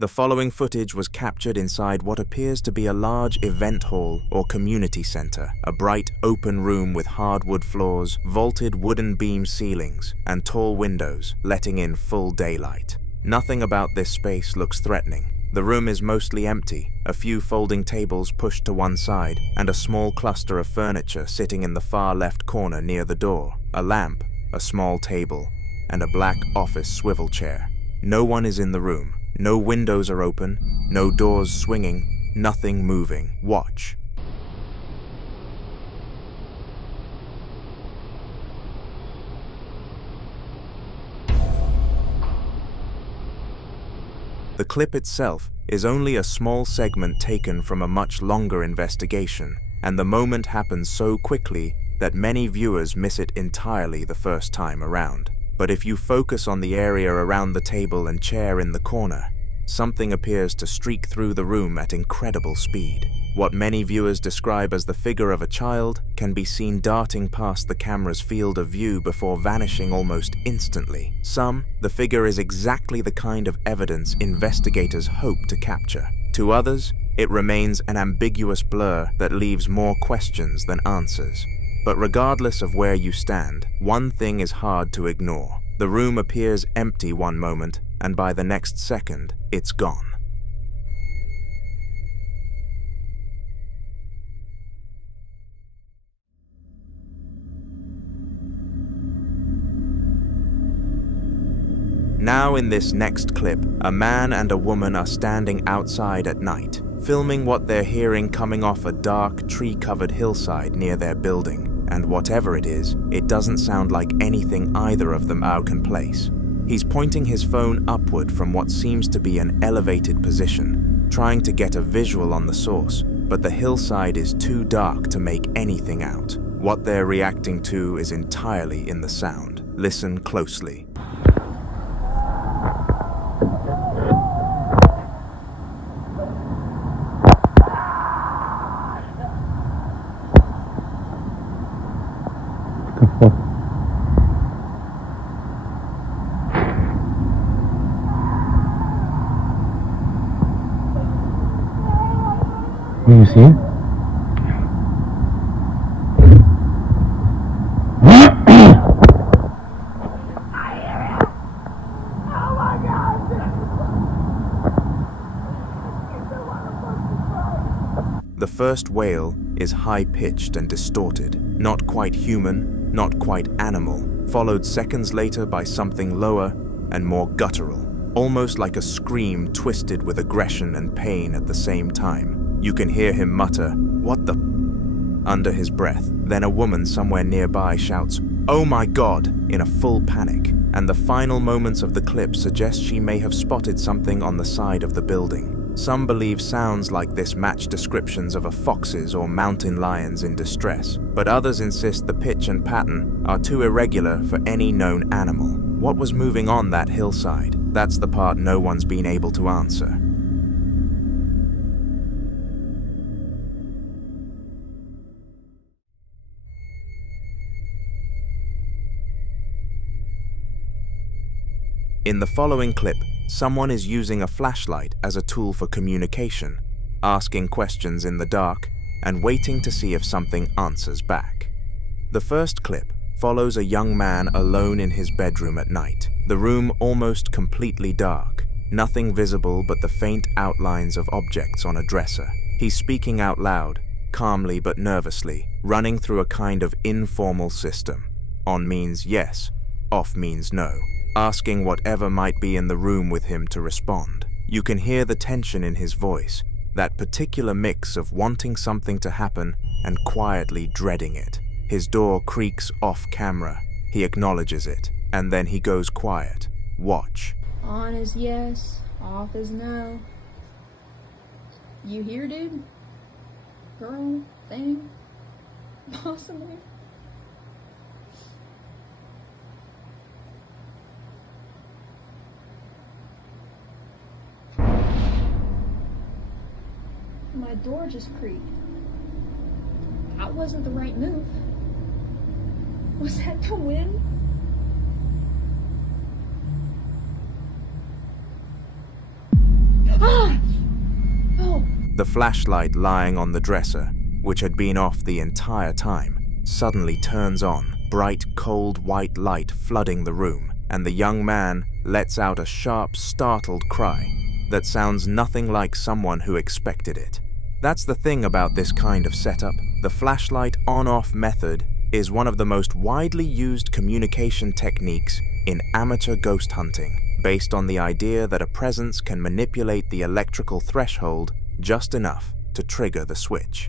The following footage was captured inside what appears to be a large event hall or community center, a bright, open room with hardwood floors, vaulted wooden beam ceilings, and tall windows, letting in full daylight. Nothing about this space looks threatening. The room is mostly empty, a few folding tables pushed to one side, and a small cluster of furniture sitting in the far left corner near the door. A lamp, a small table, and a black office swivel chair. No one is in the room. No windows are open, no doors swinging, nothing moving. Watch. The clip itself is only a small segment taken from a much longer investigation, and the moment happens so quickly that many viewers miss it entirely the first time around. But if you focus on the area around the table and chair in the corner, something appears to streak through the room at incredible speed. What many viewers describe as the figure of a child can be seen darting past the camera's field of view before vanishing almost instantly. The figure is exactly the kind of evidence investigators hope to capture. To others, it remains an ambiguous blur that leaves more questions than answers. But regardless of where you stand, one thing is hard to ignore. The room appears empty one moment, and by the next second, it's gone. Now in this next clip, a man and a woman are standing outside at night, filming what they're hearing coming off a dark, tree-covered hillside near their building. And whatever it is, it doesn't sound like anything either of them can place. He's pointing his phone upward from what seems to be an elevated position, trying to get a visual on the source, but the hillside is too dark to make anything out. What they're reacting to is entirely in the sound. Listen closely. You see it? The first wail is high-pitched and distorted, not quite human, not quite animal, followed seconds later by something lower and more guttural, almost like a scream twisted with aggression and pain at the same time. You can hear him mutter, "What the?" under his breath. Then a woman somewhere nearby shouts, "Oh my God!" in a full panic, and the final moments of the clip suggest she may have spotted something on the side of the building. Some believe sounds like this match descriptions of a fox's or mountain lions in distress, but others insist the pitch and pattern are too irregular for any known animal. What was moving on that hillside? That's the part no one's been able to answer. In the following clip, someone is using a flashlight as a tool for communication, asking questions in the dark and waiting to see if something answers back. The first clip follows a young man alone in his bedroom at night, the room almost completely dark, nothing visible but the faint outlines of objects on a dresser. He's speaking out loud, calmly but nervously, running through a kind of informal system. On means yes, off means no, asking whatever might be in the room with him to respond. You can hear the tension in his voice, that particular mix of wanting something to happen and quietly dreading it. His door creaks off camera. He acknowledges it, and then he goes quiet. Watch. On is yes, off is no. You here, dude? Girl? Thing? Possibly? My door just creaked. That wasn't the right move. Was that the wind? The flashlight lying on the dresser, which had been off the entire time, suddenly turns on, bright, cold white light flooding the room, and the young man lets out a sharp, startled cry that sounds nothing like someone who expected it. That's the thing about this kind of setup. The flashlight on-off method is one of the most widely used communication techniques in amateur ghost hunting, based on the idea that a presence can manipulate the electrical threshold just enough to trigger the switch.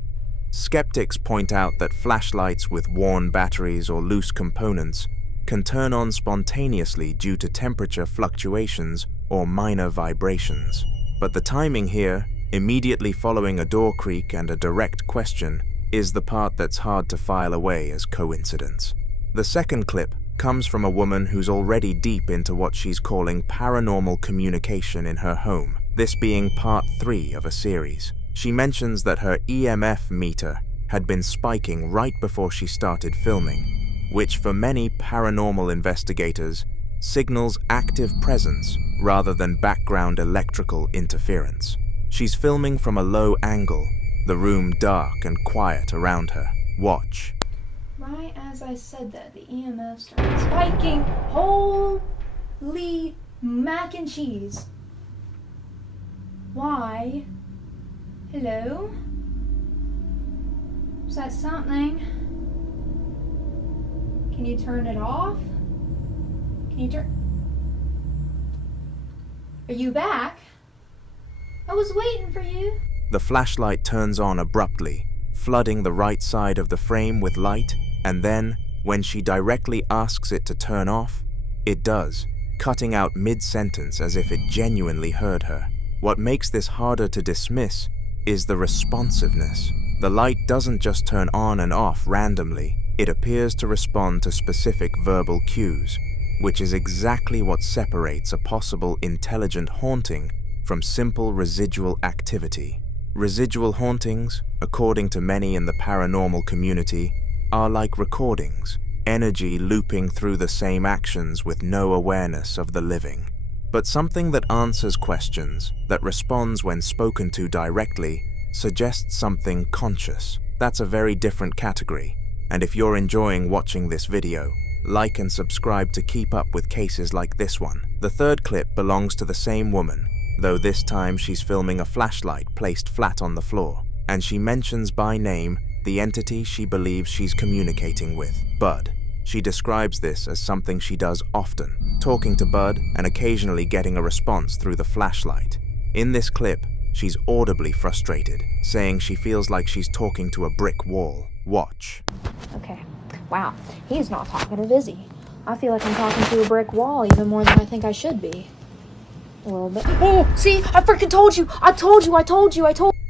Skeptics point out that flashlights with worn batteries or loose components can turn on spontaneously due to temperature fluctuations or minor vibrations. But the timing here, immediately following a door creak and a direct question, is the part that's hard to file away as coincidence. The second clip comes from a woman who's already deep into what she's calling paranormal communication in her home, this being part 3 of a series. She mentions that her EMF meter had been spiking right before she started filming, which for many paranormal investigators signals active presence rather than background electrical interference. She's filming from a low angle, the room dark and quiet around her. Watch. Right as I said that, the EMF started spiking. Holy mac and cheese. Why? Hello? Is that something? Can you turn it off? Can you turn... Are you back? I was waiting for you. The flashlight turns on abruptly, flooding the right side of the frame with light, and then, when she directly asks it to turn off, it does, cutting out mid-sentence as if it genuinely heard her. What makes this harder to dismiss is the responsiveness. The light doesn't just turn on and off randomly, it appears to respond to specific verbal cues, which is exactly what separates a possible intelligent haunting from simple residual activity. Residual hauntings, according to many in the paranormal community, are like recordings, energy looping through the same actions with no awareness of the living. But something that answers questions, that responds when spoken to directly, suggests something conscious. That's a very different category. And if you're enjoying watching this video, like and subscribe to keep up with cases like this one. The third clip belongs to the same woman, though this time she's filming a flashlight placed flat on the floor, and she mentions by name the entity she believes she's communicating with, Bud. She describes this as something she does often, talking to Bud and occasionally getting a response through the flashlight. In this clip, she's audibly frustrated, saying she feels like she's talking to a brick wall. Watch. Okay. Wow. He's not talkative, is he? I feel like I'm talking to a brick wall even more than I think I should be. A little bit. Oh, see? I freaking told you! I told you!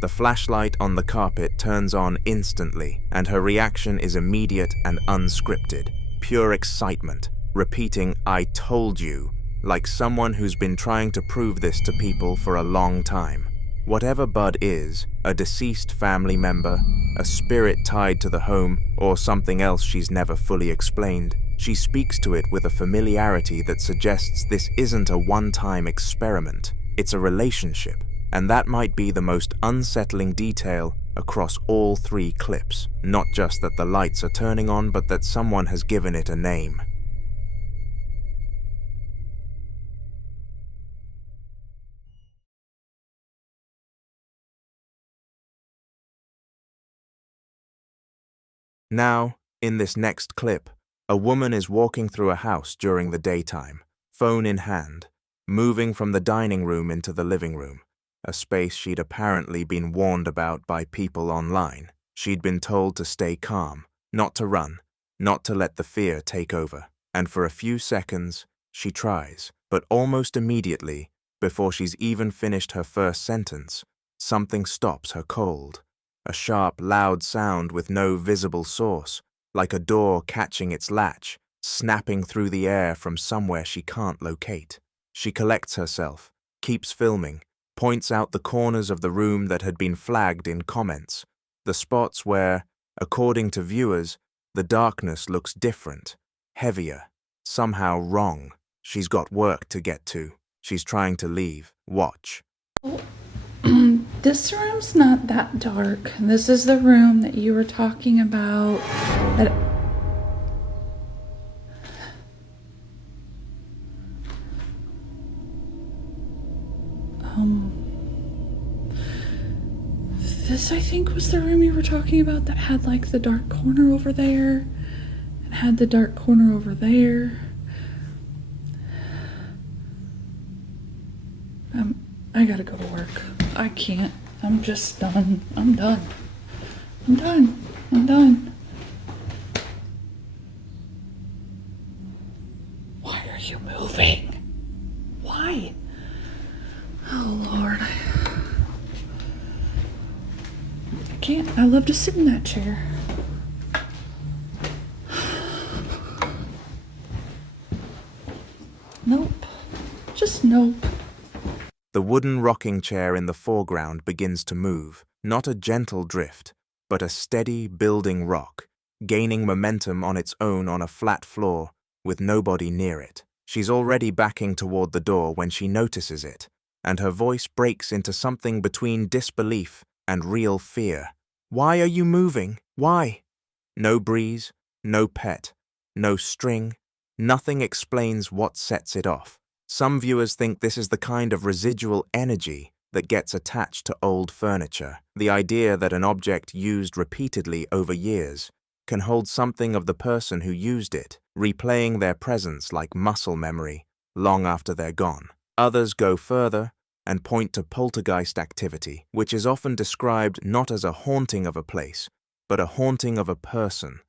The flashlight on the carpet turns on instantly, and her reaction is immediate and unscripted. Pure excitement, repeating, "I told you," like someone who's been trying to prove this to people for a long time. Whatever Bud is, a deceased family member, a spirit tied to the home, or something else she's never fully explained, she speaks to it with a familiarity that suggests this isn't a one-time experiment, it's a relationship. And that might be the most unsettling detail across all 3 clips. Not just that the lights are turning on, but that someone has given it a name. Now, in this next clip, a woman is walking through a house during the daytime, phone in hand, moving from the dining room into the living room, a space she'd apparently been warned about by people online. She'd been told to stay calm, not to run, not to let the fear take over. And for a few seconds, she tries, but almost immediately, before she's even finished her first sentence, something stops her cold. A sharp, loud sound with no visible source, like a door catching its latch, snapping through the air from somewhere she can't locate. She collects herself, keeps filming, points out the corners of the room that had been flagged in comments, the spots where, according to viewers, the darkness looks different, heavier, somehow wrong. She's got work to get to. She's trying to leave. Watch. This room's not that dark. This is the room that you were talking about. That this I think was the room you were talking about that had like the dark corner over there and had the dark corner over there. I gotta go to work. I can't. I'm just done. I'm done. I'm done. I'm done. Why are you moving? Why? Oh, Lord. I can't. I love to sit in that chair. Nope. Just nope. The wooden rocking chair in the foreground begins to move, not a gentle drift, but a steady building rock, gaining momentum on its own on a flat floor with nobody near it. She's already backing toward the door when she notices it, and her voice breaks into something between disbelief and real fear. Why are you moving? Why? No breeze, no pet, no string, nothing explains what sets it off. Some viewers think this is the kind of residual energy that gets attached to old furniture. The idea that an object used repeatedly over years can hold something of the person who used it, replaying their presence like muscle memory long after they're gone. Others go further and point to poltergeist activity, which is often described not as a haunting of a place, but a haunting of a person,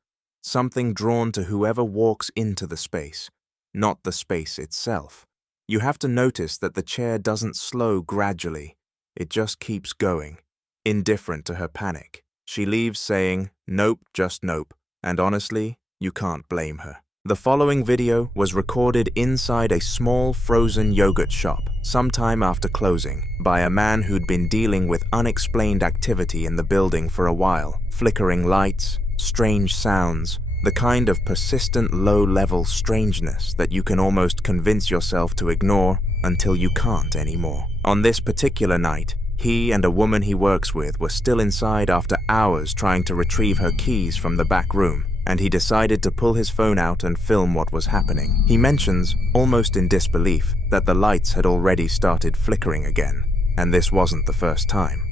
something drawn to whoever walks into the space, not the space itself. You have to notice that the chair doesn't slow gradually, it just keeps going, indifferent to her panic. She leaves saying, "Nope, just nope," and honestly, you can't blame her. The following video was recorded inside a small frozen yogurt shop sometime after closing by a man who'd been dealing with unexplained activity in the building for a while. Flickering lights, strange sounds, the kind of persistent low-level strangeness that you can almost convince yourself to ignore until you can't anymore. On this particular night, he and a woman he works with were still inside after hours trying to retrieve her keys from the back room, and he decided to pull his phone out and film what was happening. He mentions, almost in disbelief, that the lights had already started flickering again, and this wasn't the first time.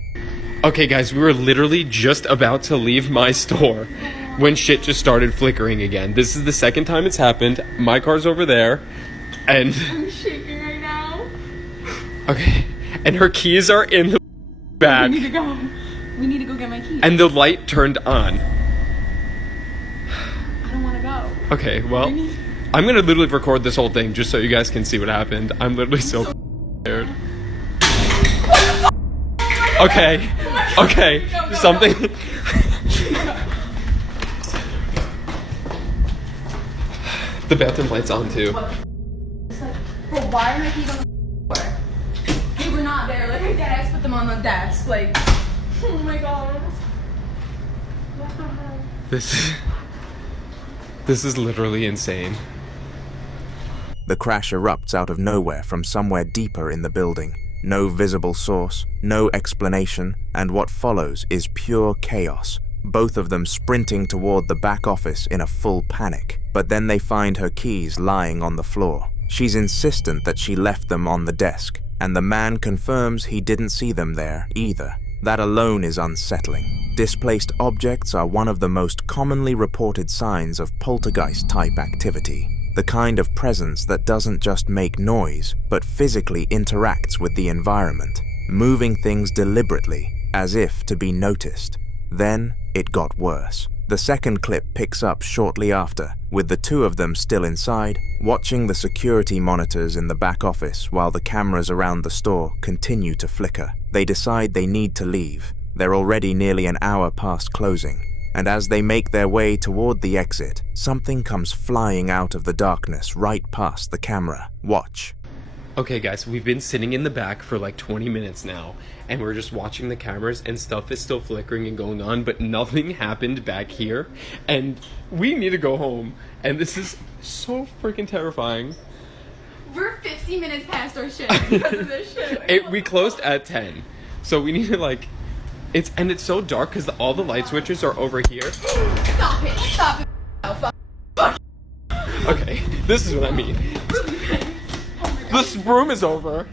Okay guys, we were literally just about to leave my store when shit just started flickering again. This is the second time it's happened. My car's over there, and I'm shaking right now. okay, and her keys are in the back. We need to go. We need to go get my keys. And the light turned on. I don't want to go. Okay, well, I'm gonna literally record this whole thing just so you guys can see what happened. I'm literally so scared. Okay, okay, something. The bathroom light's on too. It's like, bro, why are my keys on the floor? They were not there. Like, I deadass put them on the desk. Like, oh my god. What the hell? This is literally insane. The crash erupts out of nowhere from somewhere deeper in the building. No visible source, no explanation, and what follows is pure chaos. Both of them sprinting toward the back office in a full panic. But then they find her keys lying on the floor. She's insistent that she left them on the desk, and the man confirms he didn't see them there either. That alone is unsettling. Displaced objects are one of the most commonly reported signs of poltergeist-type activity. The kind of presence that doesn't just make noise, but physically interacts with the environment, moving things deliberately, as if to be noticed. Then, it got worse. The second clip picks up shortly after, with the two of them still inside, watching the security monitors in the back office while the cameras around the store continue to flicker. They decide they need to leave. They're already nearly an hour past closing, and as they make their way toward the exit, something comes flying out of the darkness right past the camera. Watch. Okay guys, we've been sitting in the back for like 20 minutes now, and we're just watching the cameras, and stuff is still flickering and going on, but nothing happened back here, and we need to go home, and this is so freaking terrifying. We're 50 minutes past our shift because of this shit. We closed at 10, So we need to like, it's so dark because all the light switches are over here. Stop it! Stop it! Oh, fuck. Okay, this is what I mean. This room is over.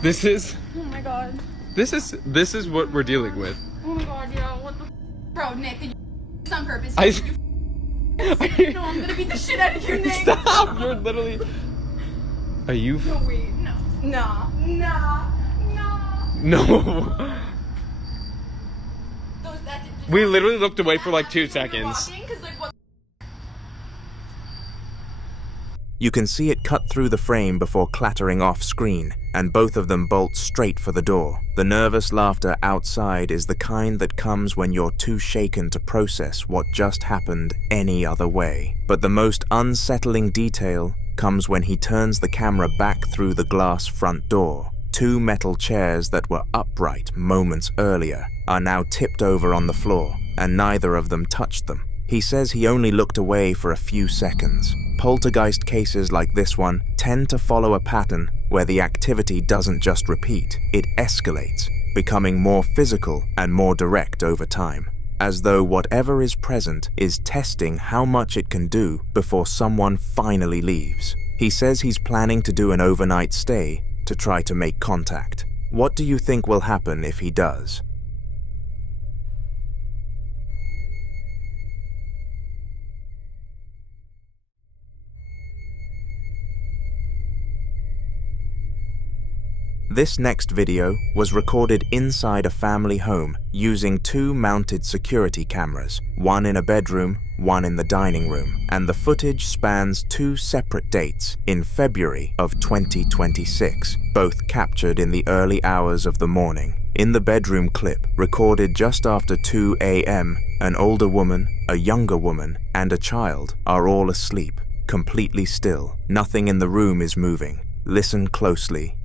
This is. Oh my god. This is what we're dealing with. Oh my god, yo, what the bro, Nick, did you this on purpose? I. No, I'm gonna beat the shit out of you, Nick. Stop! You're literally. Are you? No, wait, no. Nah. No. That We literally looked away for like 2 seconds. You can see it cut through the frame before clattering off screen, and both of them bolt straight for the door. The nervous laughter outside is the kind that comes when you're too shaken to process what just happened any other way. But the most unsettling detail comes when he turns the camera back through the glass front door. 2 metal chairs that were upright moments earlier are now tipped over on the floor, and neither of them touched them. He says he only looked away for a few seconds. Poltergeist cases like this one tend to follow a pattern where the activity doesn't just repeat, it escalates, becoming more physical and more direct over time, as though whatever is present is testing how much it can do before someone finally leaves. He says he's planning to do an overnight stay to try to make contact. What do you think will happen if he does? This next video was recorded inside a family home using 2 mounted security cameras, one in a bedroom, one in the dining room, and the footage spans 2 separate dates in February of 2026, both captured in the early hours of the morning. In the bedroom clip, recorded just after 2 a.m., an older woman, a younger woman, and a child are all asleep, completely still. Nothing in the room is moving. Listen closely.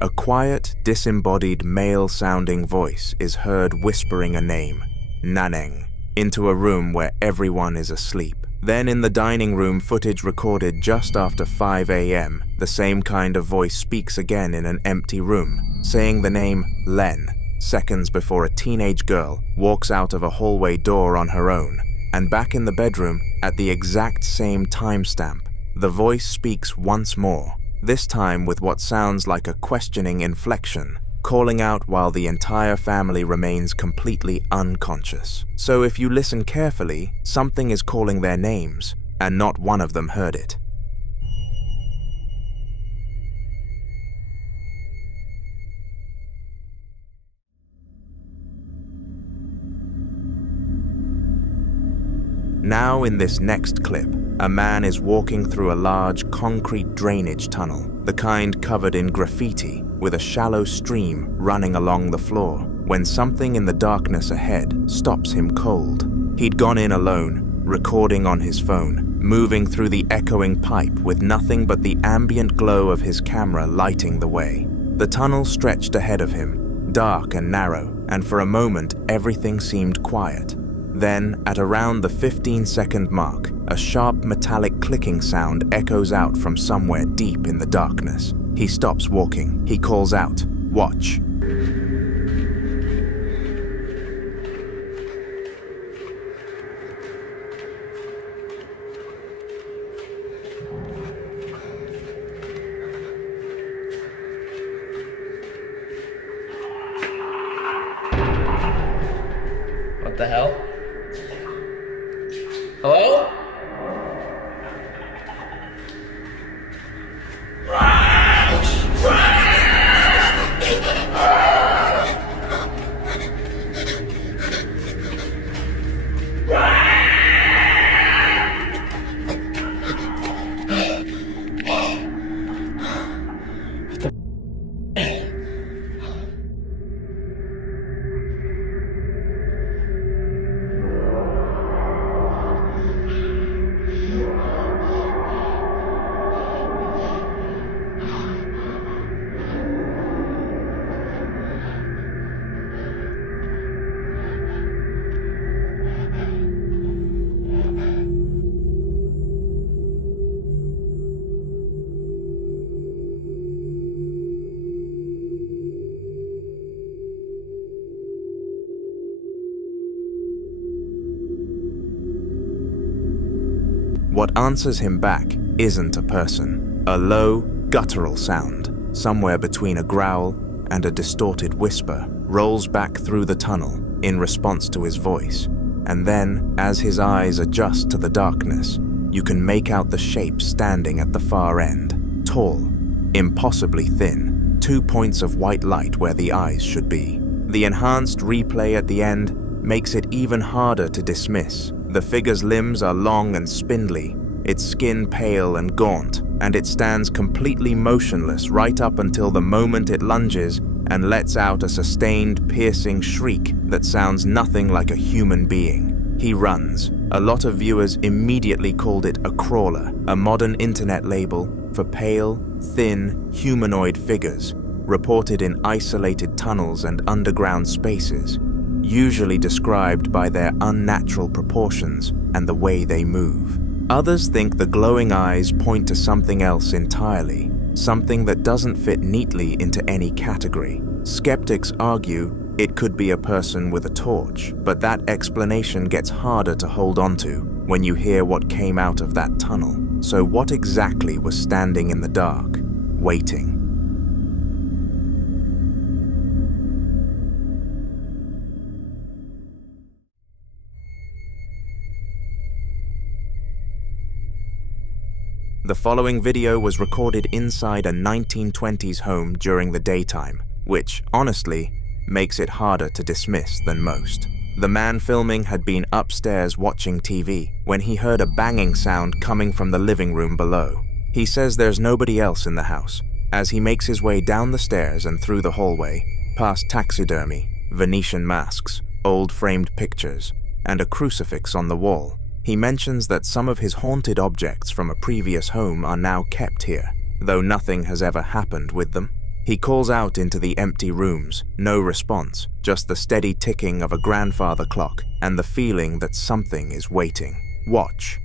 A quiet, disembodied male-sounding voice is heard whispering a name, Naneng, into a room where everyone is asleep. Then in the dining room, footage recorded just after 5 a.m., the same kind of voice speaks again in an empty room, saying the name Len, seconds before a teenage girl walks out of a hallway door on her own. And back in the bedroom, at the exact same timestamp, the voice speaks once more, this time with what sounds like a questioning inflection, calling out while the entire family remains completely unconscious. So if you listen carefully, something is calling their names, and not one of them heard it. Now in this next clip, a man is walking through a large concrete drainage tunnel, the kind covered in graffiti, with a shallow stream running along the floor, when something in the darkness ahead stops him cold. He'd gone in alone, recording on his phone, moving through the echoing pipe with nothing but the ambient glow of his camera lighting the way. The tunnel stretched ahead of him, dark and narrow, and for a moment everything seemed quiet. Then, at around the 15-second mark, a sharp metallic clicking sound echoes out from somewhere deep in the darkness. He stops walking. He calls out, "Watch." What the hell? Hello? What answers him back isn't a person. A low, guttural sound, somewhere between a growl and a distorted whisper, rolls back through the tunnel in response to his voice. And then, as his eyes adjust to the darkness, you can make out the shape standing at the far end. Tall, impossibly thin, 2 points of white light where the eyes should be. The enhanced replay at the end makes it even harder to dismiss. The figure's limbs are long and spindly, its skin pale and gaunt, and it stands completely motionless right up until the moment it lunges and lets out a sustained, piercing shriek that sounds nothing like a human being. He runs. A lot of viewers immediately called it a crawler, a modern internet label for pale, thin, humanoid figures, reported in isolated tunnels and underground spaces, usually described by their unnatural proportions and the way they move. Others think the glowing eyes point to something else entirely, something that doesn't fit neatly into any category. Skeptics argue it could be a person with a torch, but that explanation gets harder to hold onto when you hear what came out of that tunnel. So what exactly was standing in the dark, waiting? The following video was recorded inside a 1920s home during the daytime, which, honestly, makes it harder to dismiss than most. The man filming had been upstairs watching TV when he heard a banging sound coming from the living room below. He says there's nobody else in the house. As he makes his way down the stairs and through the hallway, past taxidermy, Venetian masks, old framed pictures, and a crucifix on the wall, he mentions that some of his haunted objects from a previous home are now kept here, though nothing has ever happened with them. He calls out into the empty rooms, no response, just the steady ticking of a grandfather clock and the feeling that something is waiting. Watch.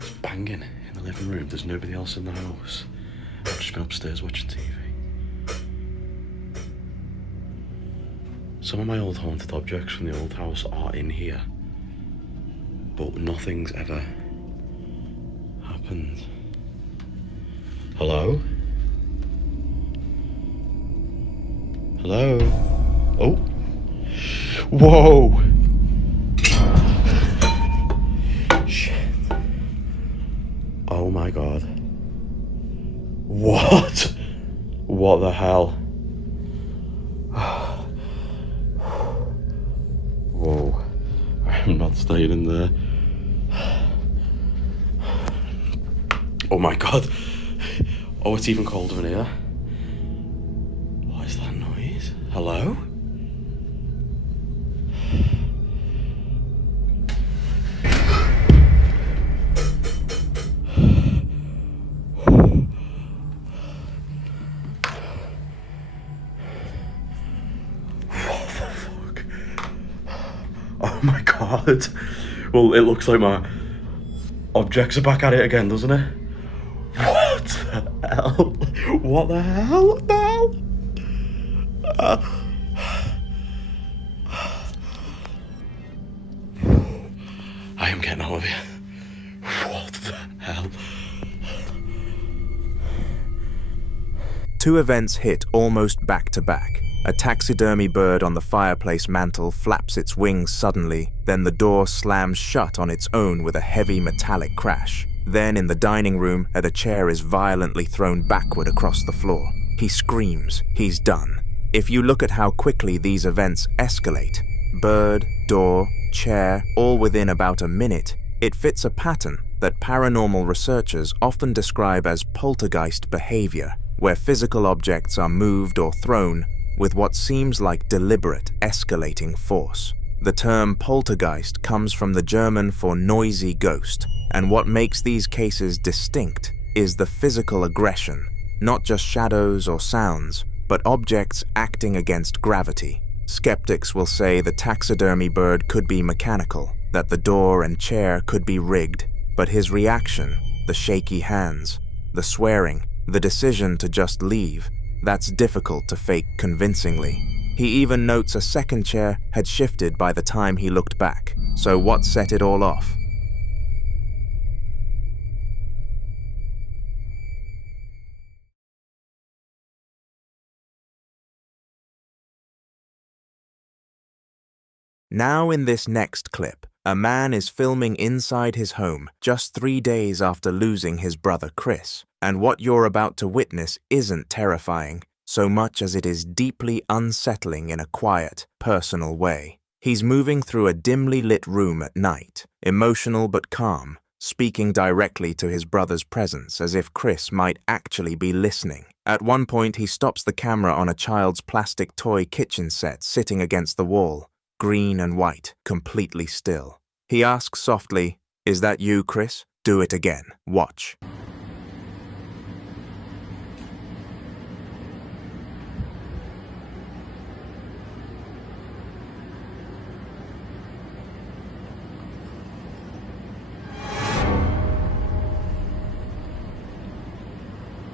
It's banging in the living room. There's nobody else in the house. I've just been upstairs watching TV. Some of my old haunted objects from the old house are in here, but nothing's ever happened. Hello? Hello? Oh! Whoa! Shit. Oh my god. What? What the hell? Whoa, I'm not staying in there. Oh my god. Oh, it's even colder in here. What is that noise? Hello? Oh my god. Well, it looks like my objects are back at it again, doesn't it? What the hell? What the hell? What the hell? I am getting out of here. What the hell? Two events hit almost back to back. A taxidermy bird on the fireplace mantel flaps its wings suddenly, then the door slams shut on its own with a heavy metallic crash. Then in the dining room, a chair is violently thrown backward across the floor. He screams. He's done. If you look at how quickly these events escalate, bird, door, chair, all within about a minute, it fits a pattern that paranormal researchers often describe as poltergeist behavior, where physical objects are moved or thrown with what seems like deliberate escalating force. The term poltergeist comes from the German for noisy ghost, and what makes these cases distinct is the physical aggression, not just shadows or sounds, but objects acting against gravity. Skeptics will say the taxidermy bird could be mechanical, that the door and chair could be rigged, but his reaction, the shaky hands, the swearing, the decision to just leave, that's difficult to fake convincingly. He even notes a second chair had shifted by the time he looked back. So what set it all off? Now in this next clip, a man is filming inside his home just 3 days after losing his brother Chris. And what you're about to witness isn't terrifying, so much as it is deeply unsettling in a quiet, personal way. He's moving through a dimly lit room at night, emotional but calm, speaking directly to his brother's presence as if Chris might actually be listening. At one point, he stops the camera on a child's plastic toy kitchen set sitting against the wall, green and white, completely still. He asks softly, "Is that you, Chris? Do it again. Watch."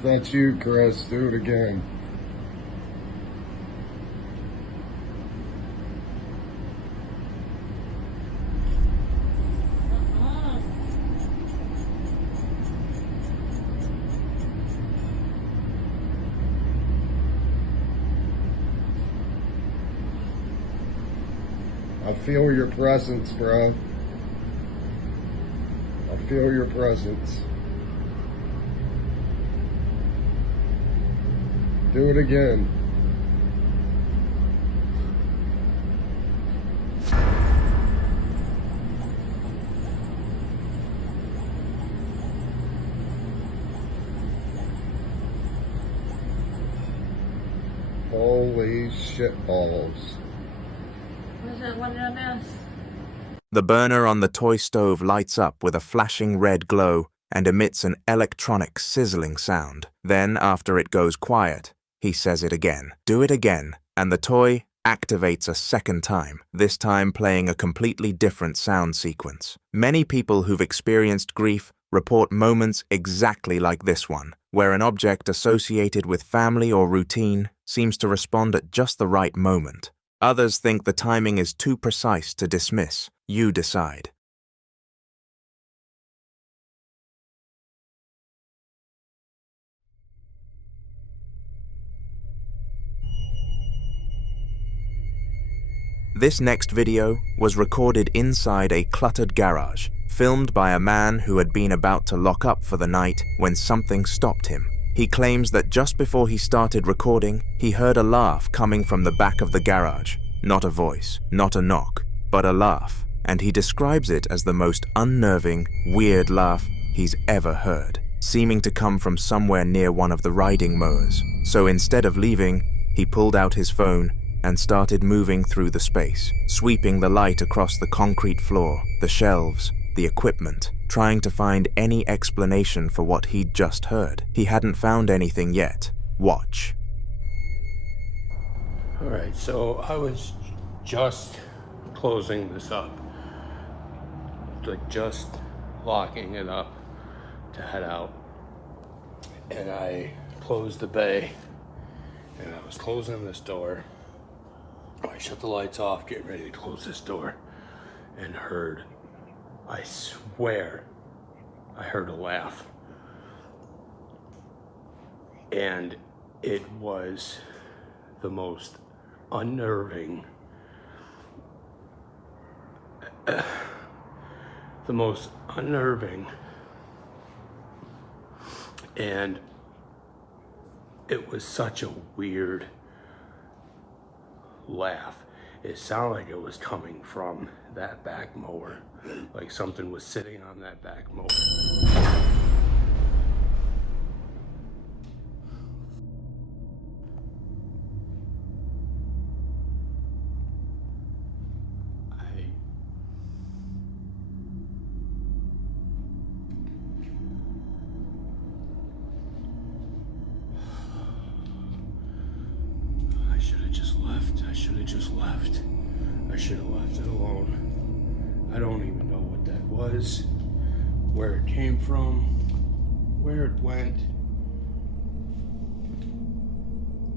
That's you, Chris. Do it again. I feel your presence, bro. I feel your presence. Do it again. Holy shitballs. What did I miss? The burner on the toy stove lights up with a flashing red glow and emits an electronic sizzling sound. Then, after it goes quiet, he says it again. Do it again, and the toy activates a second time, this time playing a completely different sound sequence. Many people who've experienced grief report moments exactly like this one, where an object associated with family or routine seems to respond at just the right moment. Others think the timing is too precise to dismiss. You decide. This next video was recorded inside a cluttered garage, filmed by a man who had been about to lock up for the night when something stopped him. He claims that just before he started recording, he heard a laugh coming from the back of the garage. Not a voice, not a knock, but a laugh. And he describes it as the most unnerving, weird laugh he's ever heard, seeming to come from somewhere near one of the riding mowers. So instead of leaving, he pulled out his phone and started moving through the space, sweeping the light across the concrete floor, the shelves, the equipment, trying to find any explanation for what he'd just heard. He hadn't found anything yet. Watch. Alright, so I was just closing this up. Like just locking it up to head out. And I closed the bay. And I was closing this door. I shut the lights off, getting ready to close this door. And heard, I swear, I heard a laugh. And It was the most unnerving, and it was such a weird laugh. It sounded like it was coming from that back mower, like something was sitting on that back mower. I should have just left. I should have left it alone. I don't even know what that was, where it came from, where it went.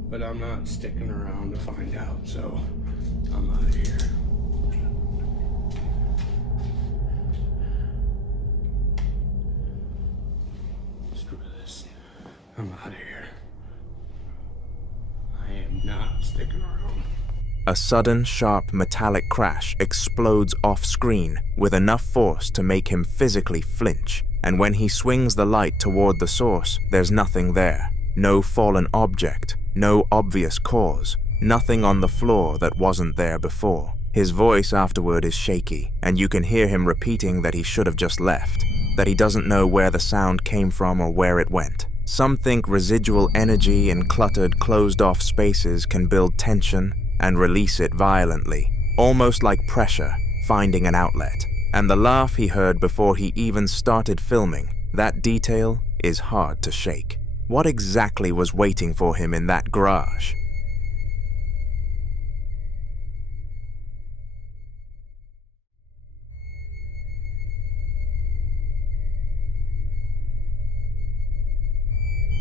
But I'm not sticking around to find out, so I'm out of here. Screw this. I'm out of here. I am not sticking around. A sudden, sharp metallic crash explodes off-screen with enough force to make him physically flinch, and when he swings the light toward the source, there's nothing there. No fallen object, no obvious cause, nothing on the floor that wasn't there before. His voice afterward is shaky, and you can hear him repeating that he should have just left, that he doesn't know where the sound came from or where it went. Some think residual energy in cluttered, closed-off spaces can build tension and release it violently, almost like pressure finding an outlet. And the laugh he heard before he even started filming, that detail is hard to shake. What exactly was waiting for him in that garage?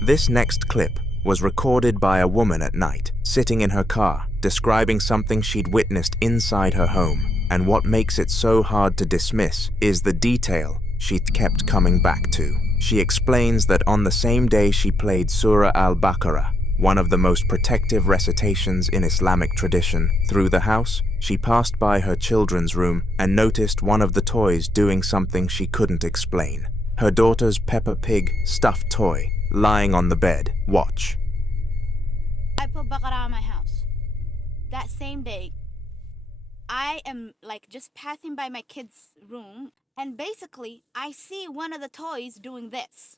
This next clip was recorded by a woman at night, sitting in her car, describing something she'd witnessed inside her home. And what makes it so hard to dismiss is the detail she'd kept coming back to. She explains that on the same day she played Surah al-Baqarah, one of the most protective recitations in Islamic tradition, through the house, she passed by her children's room and noticed one of the toys doing something she couldn't explain. Her daughter's Peppa Pig stuffed toy lying on the bed. Watch. I put Baqarah on my house. That same day, I am like just passing by my kid's room, and basically I see one of the toys doing this.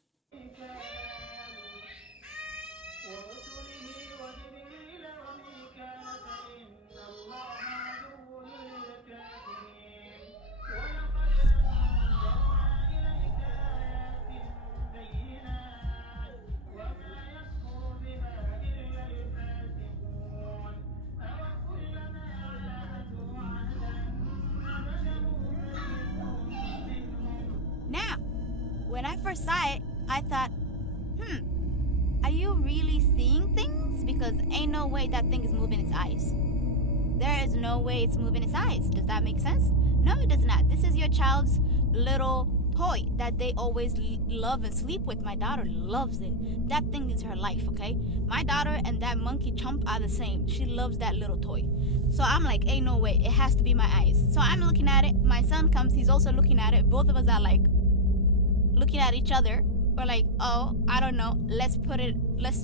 Now, when I first saw it, I thought, are you really seeing things? Because ain't no way that thing is moving its eyes. There is no way it's moving its eyes. Does that make sense? No, it does not. This is your child's little toy that they always love and sleep with. My daughter loves it. That thing is her life, okay? My daughter and that monkey chump are the same. She loves that little toy. So I'm like, ain't no way. It has to be my eyes. So I'm looking at it. My son comes. He's also looking at it. Both of us are like looking at each other. We're like, oh, I don't know. Let's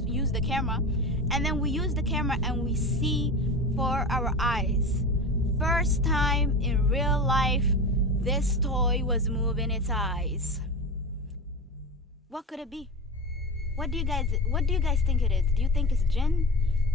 use the camera. And then we use the camera and we see for our eyes. First time in real life, this toy was moving its eyes. What could it be? What do you guys think it is? Do you think it's jinn?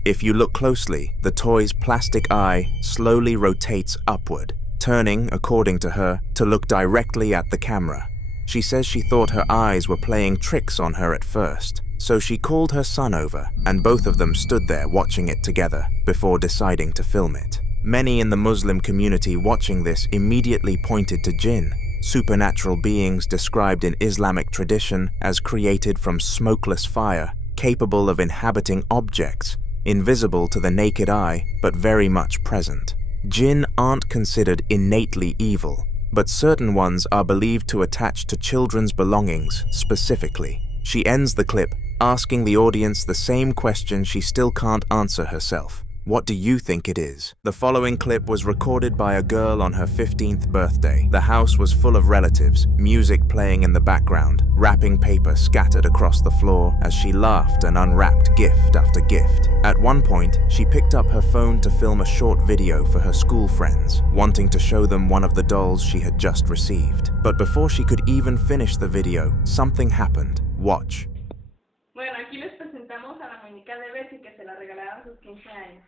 If you look closely, the toy's plastic eye slowly rotates upward, turning, according to her, to look directly at the camera. She says she thought her eyes were playing tricks on her at first, so she called her son over, and both of them stood there watching it together before deciding to film it. Many in the Muslim community watching this immediately pointed to jinn, supernatural beings described in Islamic tradition as created from smokeless fire, capable of inhabiting objects, invisible to the naked eye, but very much present. Jinn aren't considered innately evil, but certain ones are believed to attach to children's belongings specifically. She ends the clip asking the audience the same question she still can't answer herself. What do you think it is? The following clip was recorded by a girl on her 15th birthday. The house was full of relatives, music playing in the background, wrapping paper scattered across the floor as she laughed and unwrapped gift after gift. At one point, she picked up her phone to film a short video for her school friends, wanting to show them one of the dolls she had just received. But before she could even finish the video, something happened. Watch. Bueno, aquí les presentamos a la muñeca de Bessie que se la regalaron a sus 15 años.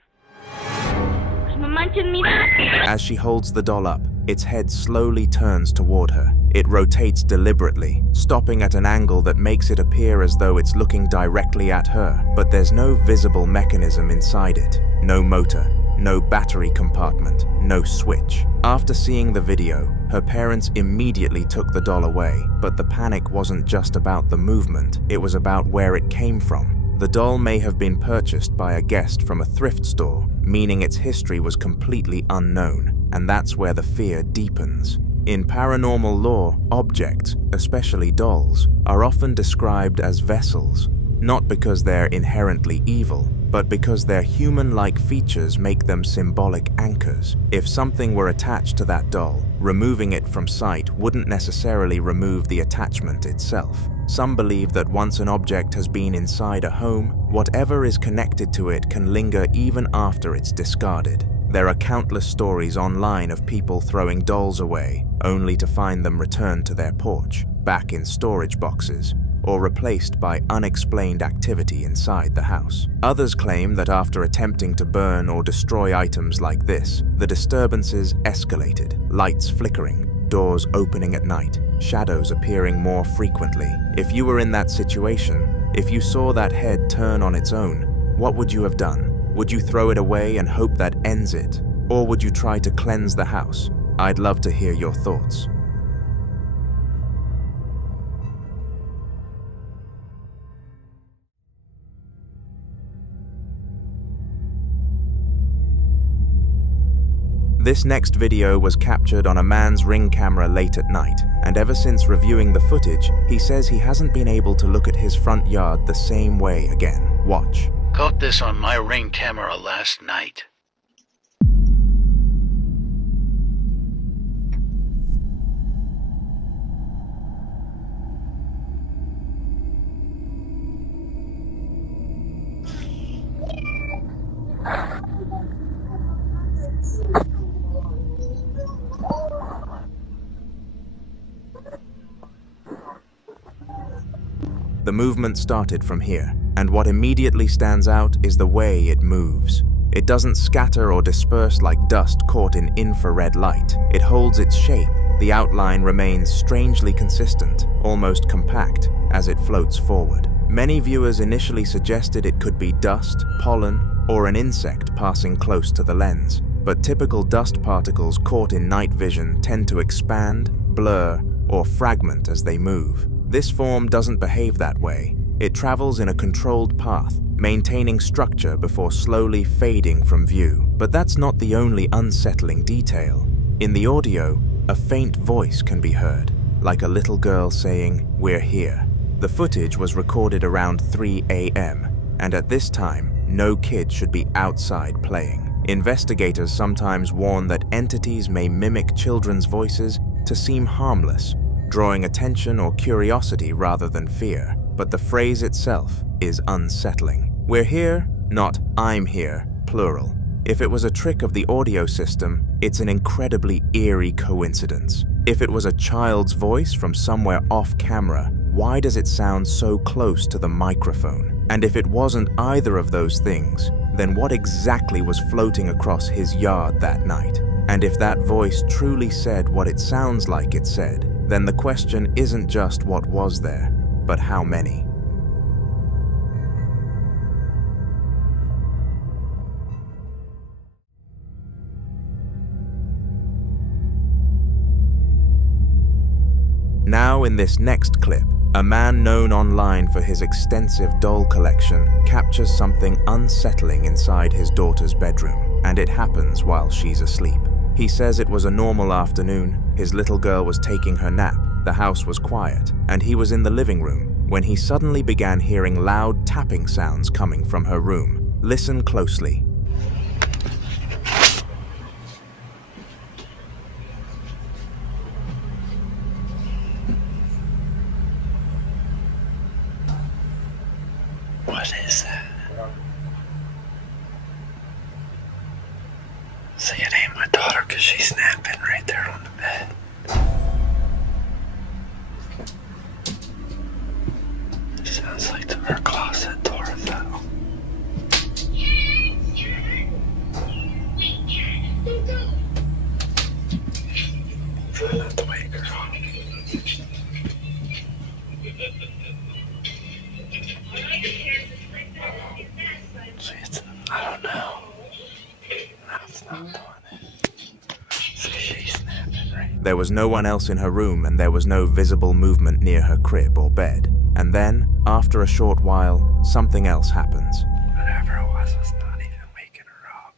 No manches, mira. As she holds the doll up, its head slowly turns toward her. It rotates deliberately, stopping at an angle that makes it appear as though it's looking directly at her, but there's no visible mechanism inside it. No motor, no battery compartment, no switch. After seeing the video, her parents immediately took the doll away, but the panic wasn't just about the movement, it was about where it came from. The doll may have been purchased by a guest from a thrift store, meaning its history was completely unknown, and that's where the fear deepens. In paranormal lore, objects, especially dolls, are often described as vessels, not because they're inherently evil, but because their human-like features make them symbolic anchors. If something were attached to that doll, removing it from sight wouldn't necessarily remove the attachment itself. Some believe that once an object has been inside a home, whatever is connected to it can linger even after it's discarded. There are countless stories online of people throwing dolls away, only to find them returned to their porch, back in storage boxes, or replaced by unexplained activity inside the house. Others claim that after attempting to burn or destroy items like this, the disturbances escalated, lights flickering, doors opening at night, shadows appearing more frequently. If you were in that situation, if you saw that head turn on its own, what would you have done? Would you throw it away and hope that ends it? Or would you try to cleanse the house? I'd love to hear your thoughts. This next video was captured on a man's Ring camera late at night, and ever since reviewing the footage, he says he hasn't been able to look at his front yard the same way again. Watch. Caught this on my Ring camera last night. The movement started from here, and what immediately stands out is the way it moves. It doesn't scatter or disperse like dust caught in infrared light. It holds its shape. The outline remains strangely consistent, almost compact, as it floats forward. Many viewers initially suggested it could be dust, pollen, or an insect passing close to the lens. But typical dust particles caught in night vision tend to expand, blur, or fragment as they move. This form doesn't behave that way. It travels in a controlled path, maintaining structure before slowly fading from view. But that's not the only unsettling detail. In the audio, a faint voice can be heard, like a little girl saying, "We're here." The footage was recorded around 3 a.m., and at this time, no kid should be outside playing. Investigators sometimes warn that entities may mimic children's voices to seem harmless, drawing attention or curiosity rather than fear. But the phrase itself is unsettling. We're here, not I'm here, plural. If it was a trick of the audio system, it's an incredibly eerie coincidence. If it was a child's voice from somewhere off camera, why does it sound so close to the microphone? And if it wasn't either of those things, then what exactly was floating across his yard that night? And if that voice truly said what it sounds like it said, then the question isn't just what was there, but how many. Now in this next clip, a man known online for his extensive doll collection captures something unsettling inside his daughter's bedroom, and it happens while she's asleep. He says it was a normal afternoon, his little girl was taking her nap, the house was quiet, and he was in the living room, when he suddenly began hearing loud tapping sounds coming from her room. Listen closely. What is that? See, it ain't my daughter because she's snapping right there on the bed. It sounds like her closet door though. Try not to wake her up. See, I don't know. No, it's not doing it. See, she's snapping right. There was no one else in her room, and there was no visible movement near her crib or bed. And then, after a short while, something else happens. Whatever it was not even waking her up.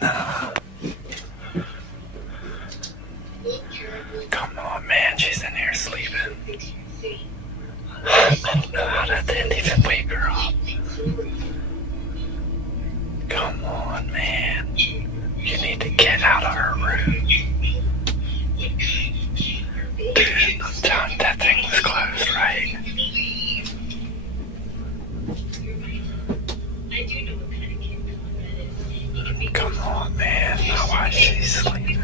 Nah. Come on, man, she's in here sleeping. I don't know how that didn't even wake her up. Come on, man. You need to get out of her room. Dude, I'm telling you, that thing was closed, right? Come on, man. Now why is she sleeping?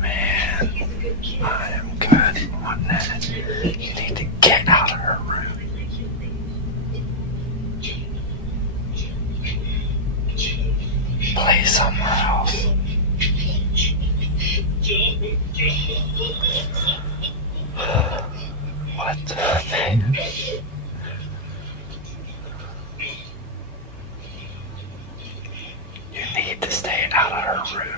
Man, I am good on that. You need to get out of her room. Play somewhere else. What the man? You need to stay out of her room.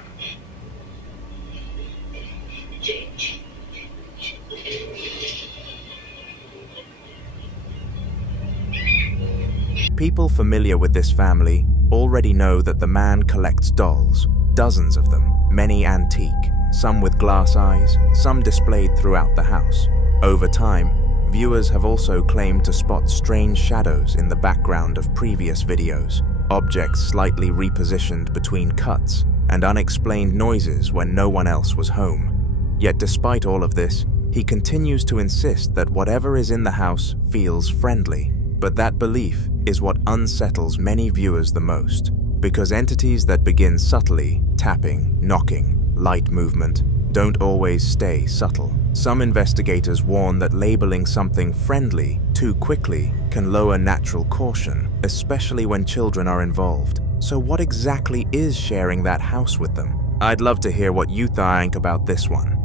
People familiar with this family already know that the man collects dolls, dozens of them, many antique, some with glass eyes, some displayed throughout the house. Over time, viewers have also claimed to spot strange shadows in the background of previous videos, objects slightly repositioned between cuts, and unexplained noises when no one else was home. Yet despite all of this, he continues to insist that whatever is in the house feels friendly. But that belief is what unsettles many viewers the most, because entities that begin subtly, tapping, knocking, light movement, don't always stay subtle. Some investigators warn that labeling something friendly too quickly can lower natural caution, especially when children are involved. So what exactly is sharing that house with them? I'd love to hear what you think about this one.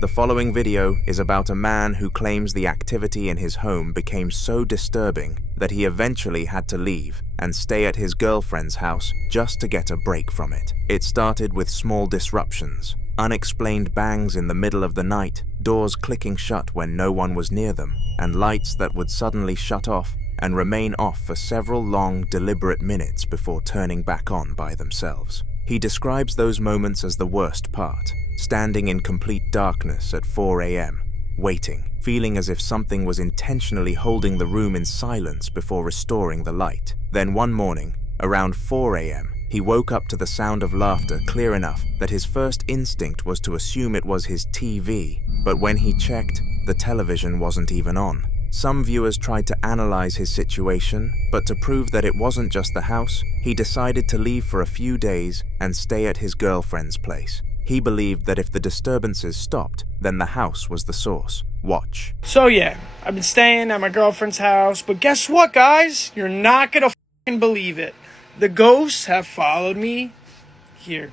The following video is about a man who claims the activity in his home became so disturbing that he eventually had to leave and stay at his girlfriend's house just to get a break from it. It started with small disruptions, unexplained bangs in the middle of the night, doors clicking shut when no one was near them, and lights that would suddenly shut off and remain off for several long, deliberate minutes before turning back on by themselves. He describes those moments as the worst part, standing in complete darkness at 4 a.m., waiting, feeling as if something was intentionally holding the room in silence before restoring the light. Then one morning, around 4 a.m., he woke up to the sound of laughter clear enough that his first instinct was to assume it was his TV, but when he checked, the television wasn't even on. Some viewers tried to analyze his situation, but to prove that it wasn't just the house, he decided to leave for a few days and stay at his girlfriend's place. He believed that if the disturbances stopped, then the house was the source. Watch. So yeah, I've been staying at my girlfriend's house, but guess what, guys? You're not gonna fucking believe it. The ghosts have followed me here.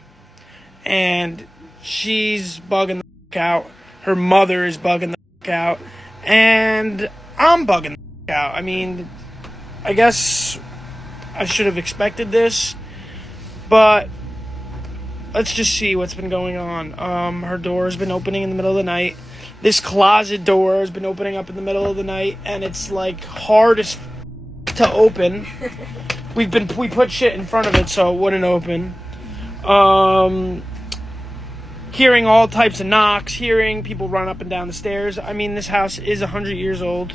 And she's bugging the fuck out. Her mother is bugging the fuck out. And I'm bugging the fuck out. I mean, I guess I should have expected this, but let's just see what's been going on. Her door has been opening in the middle of the night. This closet door has been opening up in the middle of the night, and it's like hard as to open. We put shit in front of it so it wouldn't open. Hearing all types of knocks, hearing people run up and down the stairs. I mean, this house is 100 years old.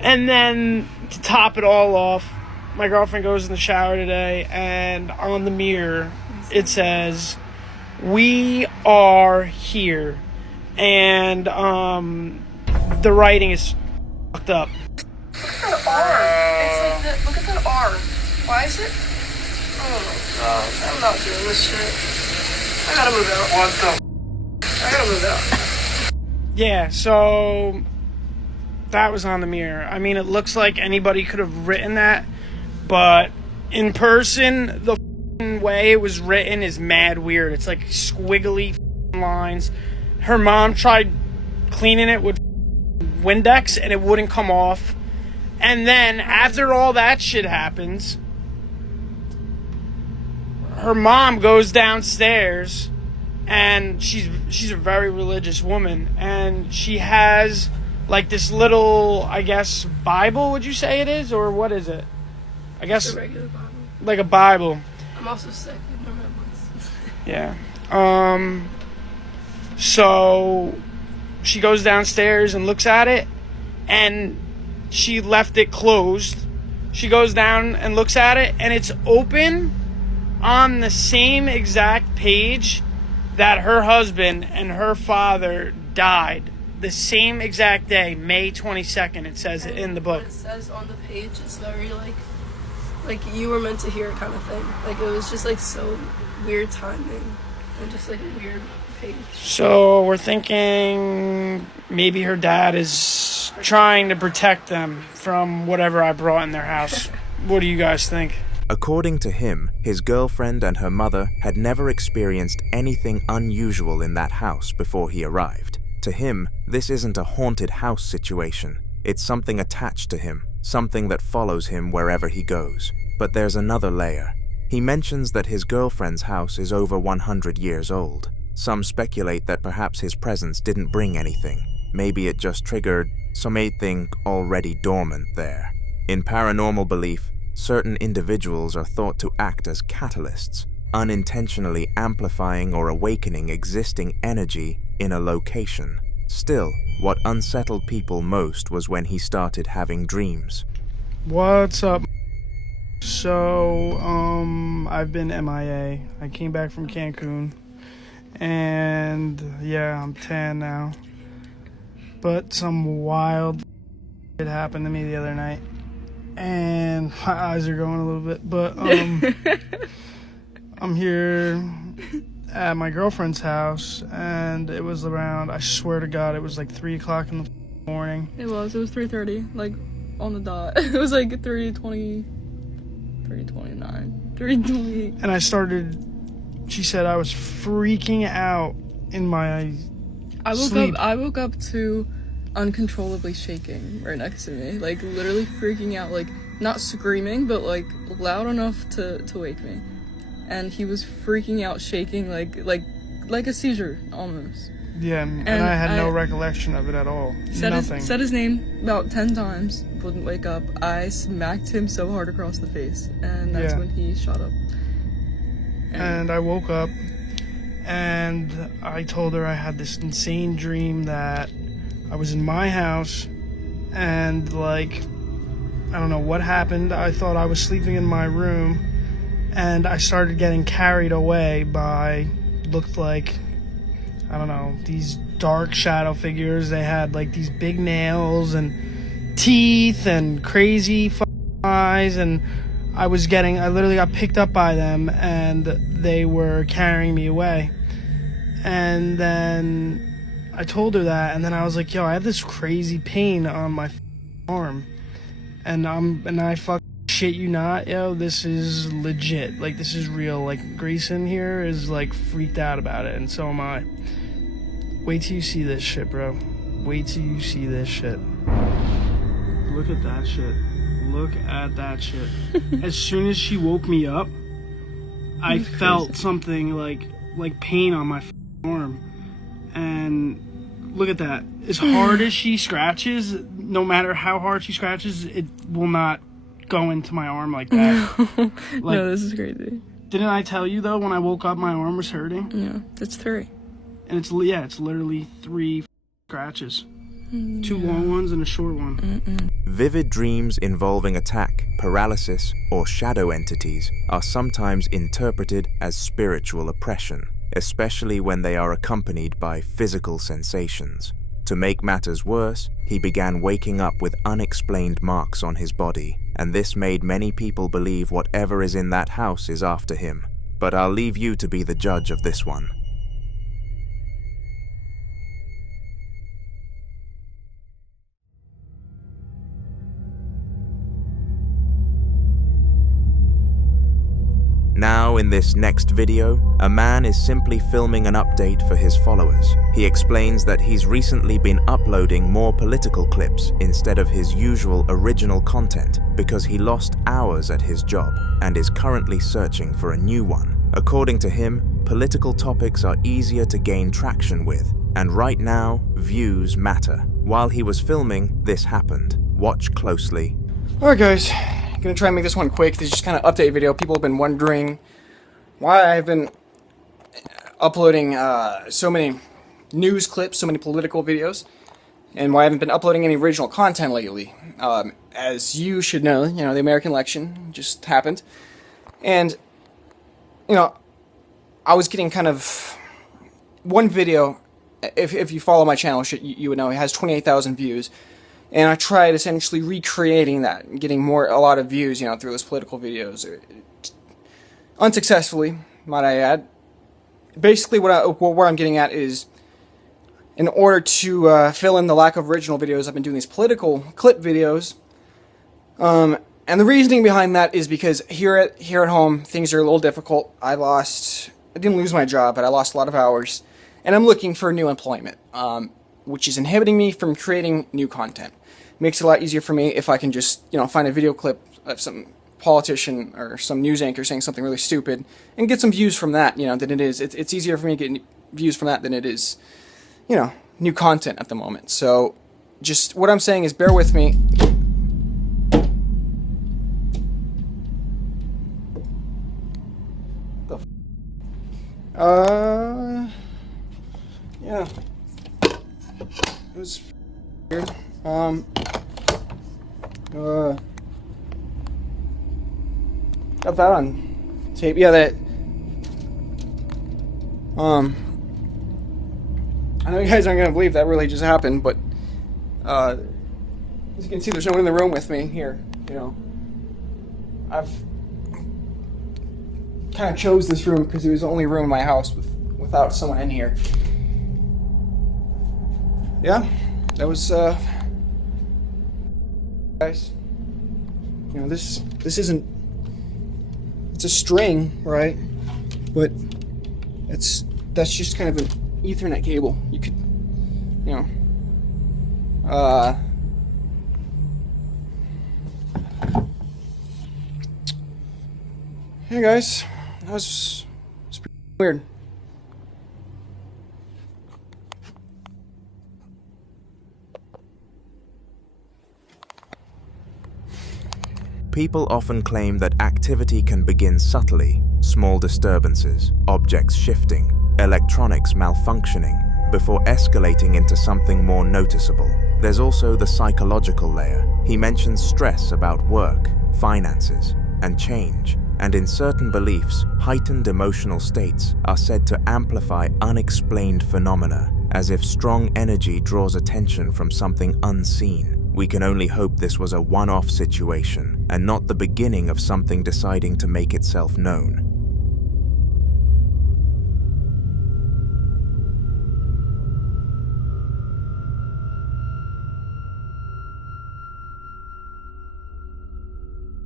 And then to top it all off, my girlfriend goes in the shower today, and on the mirror it says, "We are here." And the writing is fucked up. Look at that arm. It's like look at that arm. Why is it? Oh my god, I'm not doing this shit. I gotta move out. What the? I gotta move out. Yeah, so that was on the mirror. I mean, it looks like anybody could have written that, but in person, the way it was written is mad weird. It's like squiggly lines. Her mom tried cleaning it with Windex and it wouldn't come off. And then after all that shit happens, her mom goes downstairs, and she's a very religious woman, and she has like this little, I guess, Bible, would you say it is, or what is it? I guess It's a regular Bible. Like a Bible. I'm also sick. No memories. Yeah. So she goes downstairs and looks at it, and she left it closed. She goes down and looks at it, and it's open on the same exact page that her husband and her father died. The same exact day, May 22nd, it says it in the book. What it says on the page is very like you were meant to hear it kind of thing. Like it was just like so weird timing and just like a weird page. So we're thinking maybe her dad is trying to protect them from whatever I brought in their house. What do you guys think? According to him, his girlfriend and her mother had never experienced anything unusual in that house before he arrived. To him, this isn't a haunted house situation. It's something attached to him, something that follows him wherever he goes. But there's another layer. He mentions that his girlfriend's house is over 100 years old. Some speculate that perhaps his presence didn't bring anything. Maybe it just triggered something already dormant there. In paranormal belief, certain individuals are thought to act as catalysts, unintentionally amplifying or awakening existing energy in a location. Still, what unsettled people most was when he started having dreams. What's up? So, I've been MIA. I came back from Cancun, and yeah, I'm tan now. But some wild shit happened to me the other night, and my eyes are going a little bit, but I'm here at my girlfriend's house, and it was around, I swear to God, it was like 3 o'clock in the morning. It was 3:30, like on the dot. It was like 3:20, 3:29, 3:28. And I started, she said I was freaking out in my sleep. I woke up to uncontrollably shaking right next to me, like literally freaking out, like not screaming, but like loud enough to wake me. And he was freaking out, shaking like a seizure almost. Yeah, and I had no recollection of it at all. Nothing. Said his name about 10 times, wouldn't wake up. I smacked him so hard across the face, and that's when he shot up. And I woke up, and I told her I had this insane dream that I was in my house, and like, I don't know what happened. I thought I was sleeping in my room, and I started getting carried away by, looked like, I don't know, these dark shadow figures. They had like these big nails and teeth and crazy eyes, and I literally got picked up by them, and they were carrying me away. And then I told her that, and then I was like, yo, I have this crazy pain on my arm, and I shit you not, yo, this is legit, like this is real. Like Grayson here is like freaked out about it, and so am I. Wait till you see this shit, bro. Wait till you see this shit. Look at that shit. look at that shit. As soon as she woke me up, I felt something like pain on my arm. And look at that. As hard as she scratches, no matter how hard she scratches, it will not go into my arm like that. No, this is crazy. Didn't I tell you, though, when I woke up, my arm was hurting? Yeah, it's 3. And it's literally 3 scratches. 2 long ones and a short one. Vivid dreams involving attack, paralysis, or shadow entities are sometimes interpreted as spiritual oppression, especially when they are accompanied by physical sensations. To make matters worse, he began waking up with unexplained marks on his body, and this made many people believe whatever is in that house is after him. But I'll leave you to be the judge of this one. Now, in this next video, a man is simply filming an update for his followers. He explains that he's recently been uploading more political clips instead of his usual original content because he lost hours at his job and is currently searching for a new one. According to him, political topics are easier to gain traction with, and right now, views matter. While he was filming, this happened. Watch closely. Alright guys, gonna try and make this one quick. This is just kind of update video. People have been wondering why I've been uploading so many news clips, so many political videos, and why I haven't been uploading any original content lately. As you should know, the American election just happened, and I was getting kind of one video. If you follow my channel, you would know it has 28,000 views. And I tried essentially recreating that, and getting a lot of views, through those political videos. Unsuccessfully, might I add. Basically, where I'm getting at is, in order to fill in the lack of original videos, I've been doing these political clip videos. And the reasoning behind that is because here at home, things are a little difficult. I didn't lose my job, but I lost a lot of hours. And I'm looking for new employment, which is inhibiting me from creating new content. Makes it a lot easier for me if I can just, find a video clip of some politician or some news anchor saying something really stupid and get some views from that, than it is. It's easier for me to get views from that than it is, new content at the moment. So, just what I'm saying is bear with me. Yeah. It was weird. Got that on tape. Yeah, that. I know you guys aren't gonna believe that really just happened, but as you can see, there's no one in the room with me here. I've kind of chose this room because it was the only room in my house without someone in here. Yeah, that was guys. This isn't. It's a string, right? But that's just kind of an Ethernet cable. You could, Hey guys, that was pretty weird. People often claim that activity can begin subtly, small disturbances, objects shifting, electronics malfunctioning, before escalating into something more noticeable. There's also the psychological layer. He mentions stress about work, finances, and change. And in certain beliefs, heightened emotional states are said to amplify unexplained phenomena, as if strong energy draws attention from something unseen. We can only hope this was a one-off situation, and not the beginning of something deciding to make itself known.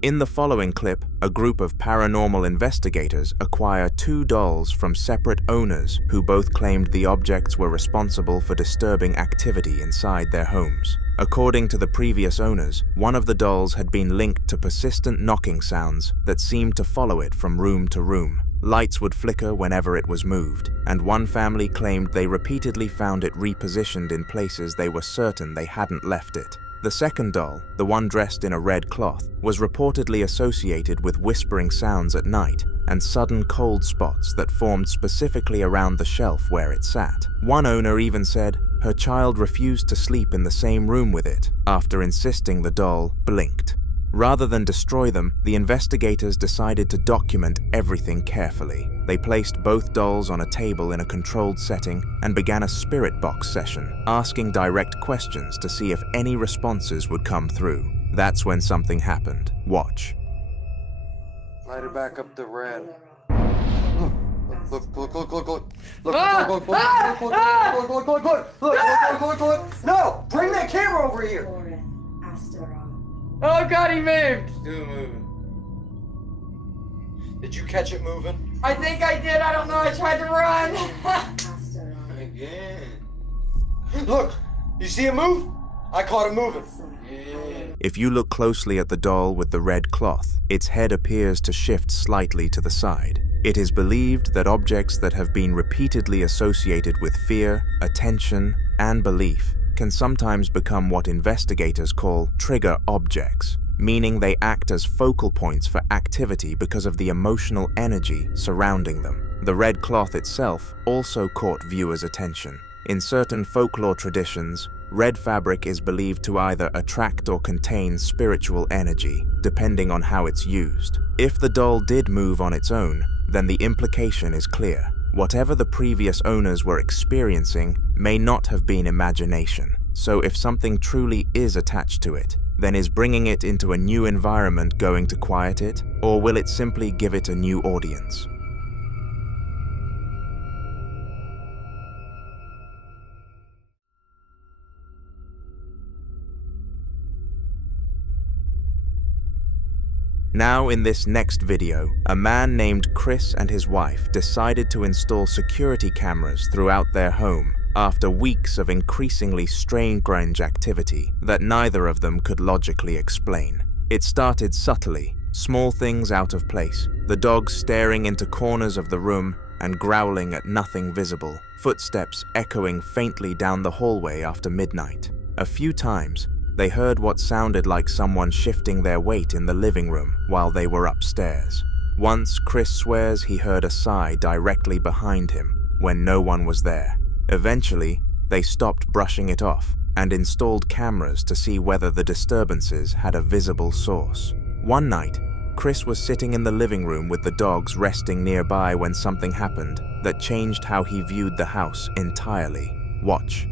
In the following clip, a group of paranormal investigators acquire 2 dolls from separate owners who both claimed the objects were responsible for disturbing activity inside their homes. According to the previous owners, one of the dolls had been linked to persistent knocking sounds that seemed to follow it from room to room. Lights would flicker whenever it was moved, and one family claimed they repeatedly found it repositioned in places they were certain they hadn't left it. The second doll, the one dressed in a red cloth, was reportedly associated with whispering sounds at night and sudden cold spots that formed specifically around the shelf where it sat. One owner even said her child refused to sleep in the same room with it after insisting the doll blinked. Rather than destroy them, the investigators decided to document everything carefully. They placed both dolls on a table in a controlled setting and began a spirit box session, asking direct questions to see if any responses would come through. That's when something happened. Watch. Light it back up to red. Look. No! Bring that camera over here! Oh god, he moved! Still moving. Did you catch it moving? I think I did, I don't know, I tried to run. Again. Look! You see it move? I caught it moving. Yeah. If you look closely at the doll with the red cloth, its head appears to shift slightly to the side. It is believed that objects that have been repeatedly associated with fear, attention, and belief can sometimes become what investigators call trigger objects, meaning they act as focal points for activity because of the emotional energy surrounding them. The red cloth itself also caught viewers' attention. In certain folklore traditions, red fabric is believed to either attract or contain spiritual energy, depending on how it's used. If the doll did move on its own, then the implication is clear. Whatever the previous owners were experiencing may not have been imagination. So if something truly is attached to it, then is bringing it into a new environment going to quiet it, or will it simply give it a new audience? Now in this next video, a man named Chris and his wife decided to install security cameras throughout their home after weeks of increasingly strange activity that neither of them could logically explain. It started subtly, small things out of place, the dog staring into corners of the room and growling at nothing visible, footsteps echoing faintly down the hallway after midnight. A few times, they heard what sounded like someone shifting their weight in the living room while they were upstairs. Once, Chris swears he heard a sigh directly behind him when no one was there. Eventually, they stopped brushing it off and installed cameras to see whether the disturbances had a visible source. One night, Chris was sitting in the living room with the dogs resting nearby when something happened that changed how he viewed the house entirely. Watch.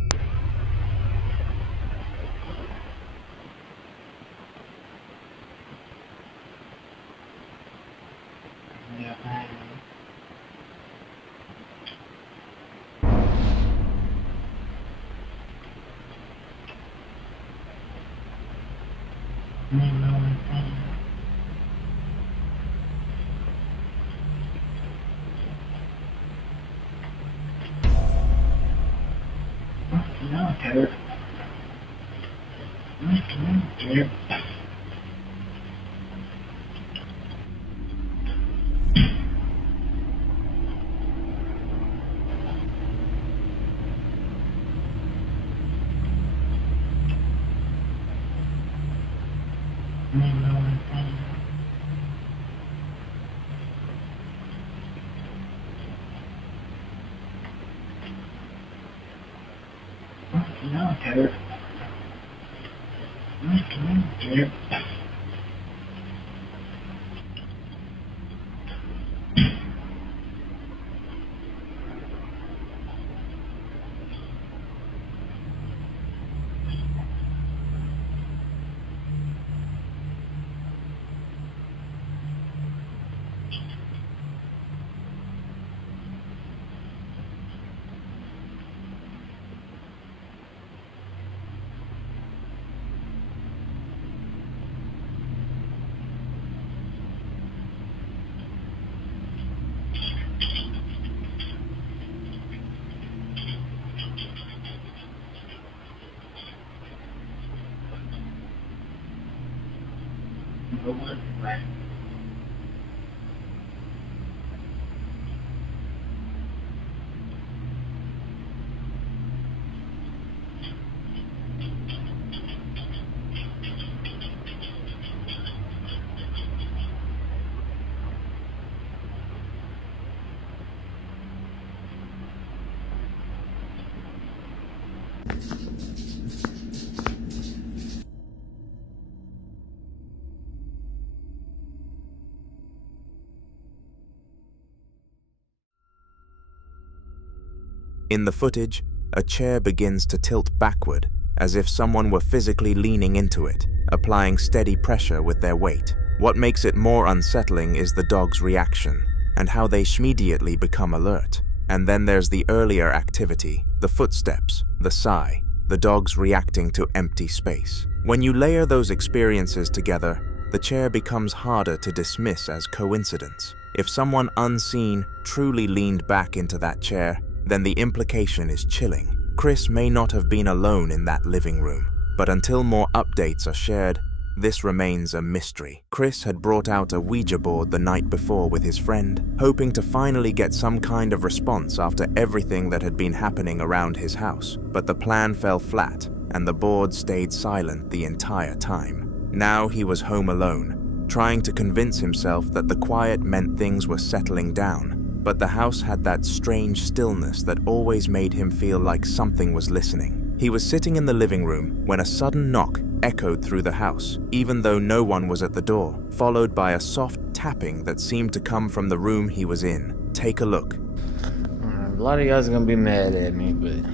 In the footage, a chair begins to tilt backward as if someone were physically leaning into it, applying steady pressure with their weight. What makes it more unsettling is the dog's reaction and how they immediately become alert. And then there's the earlier activity, the footsteps, the sigh, the dogs reacting to empty space. When you layer those experiences together, the chair becomes harder to dismiss as coincidence. If someone unseen truly leaned back into that chair, then the implication is chilling. Chris may not have been alone in that living room, but until more updates are shared, this remains a mystery. Chris had brought out a Ouija board the night before with his friend, hoping to finally get some kind of response after everything that had been happening around his house. But the plan fell flat, and the board stayed silent the entire time. Now he was home alone, trying to convince himself that the quiet meant things were settling down. But the house had that strange stillness that always made him feel like something was listening. He was sitting in the living room when a sudden knock echoed through the house, even though no one was at the door, followed by a soft tapping that seemed to come from the room he was in. Take a look. A lot of you guys are gonna be mad at me, but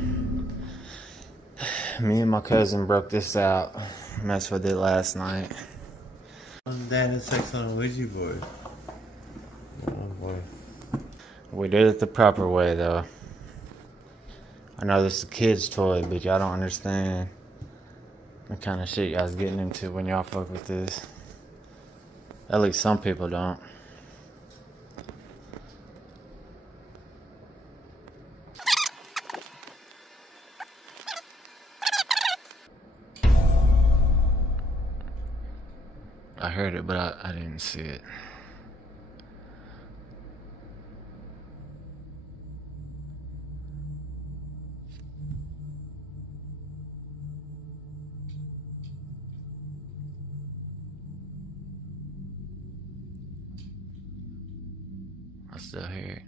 me and my cousin broke this out. And that's what I did last night. Dad had sex on a Ouija board. Oh boy. We did it the proper way, though. I know this is a kid's toy, but y'all don't understand the kind of shit y'all's getting into when y'all fuck with this. At least some people don't. I heard it, but I didn't see it. I still hear it.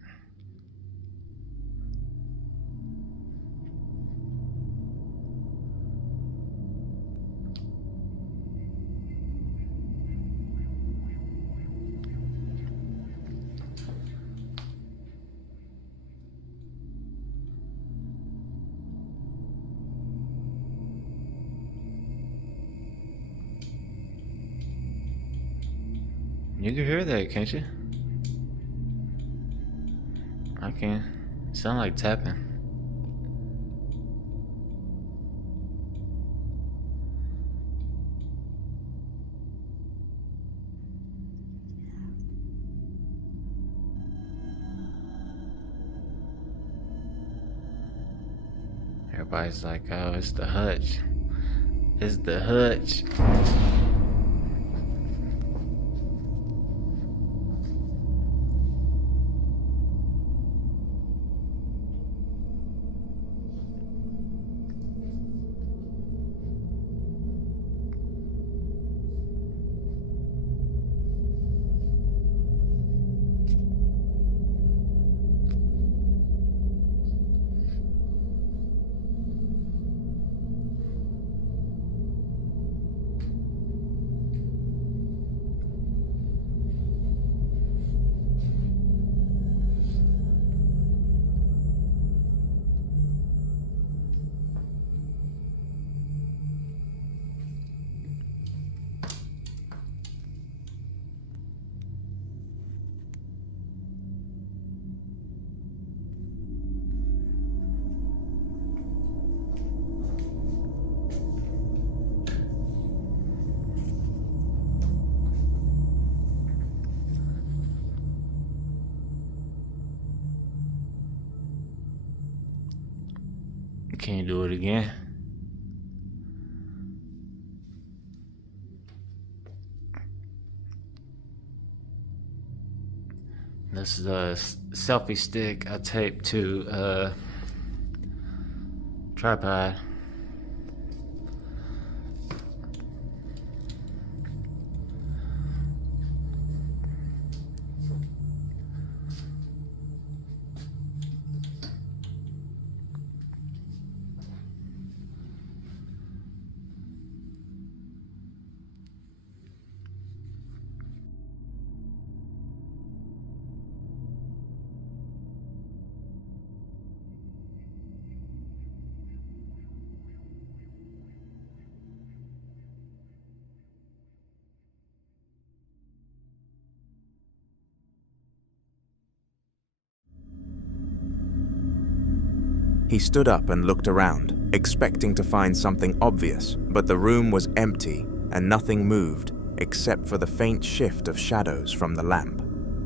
You can hear that, can't you? I can. It sound like tapping. Everybody's like, oh, it's the hutch. It's the hutch. Can you do it again? This is a selfie stick I taped to a tripod. He stood up and looked around, expecting to find something obvious, but the room was empty and nothing moved except for the faint shift of shadows from the lamp.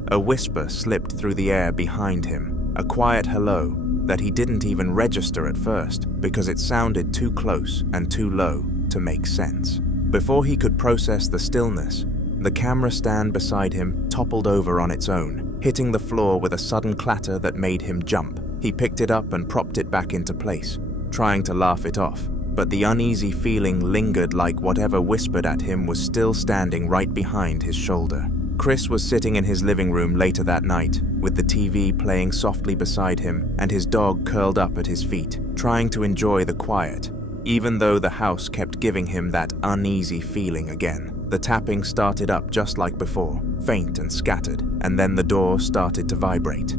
A whisper slipped through the air behind him, a quiet hello that he didn't even register at first because it sounded too close and too low to make sense. Before he could process the stillness, the camera stand beside him toppled over on its own, hitting the floor with a sudden clatter that made him jump. He picked it up and propped it back into place, trying to laugh it off, but the uneasy feeling lingered like whatever whispered at him was still standing right behind his shoulder. Chris was sitting in his living room later that night, with the TV playing softly beside him and his dog curled up at his feet, trying to enjoy the quiet, even though the house kept giving him that uneasy feeling again. The tapping started up just like before, faint and scattered, and then the door started to vibrate.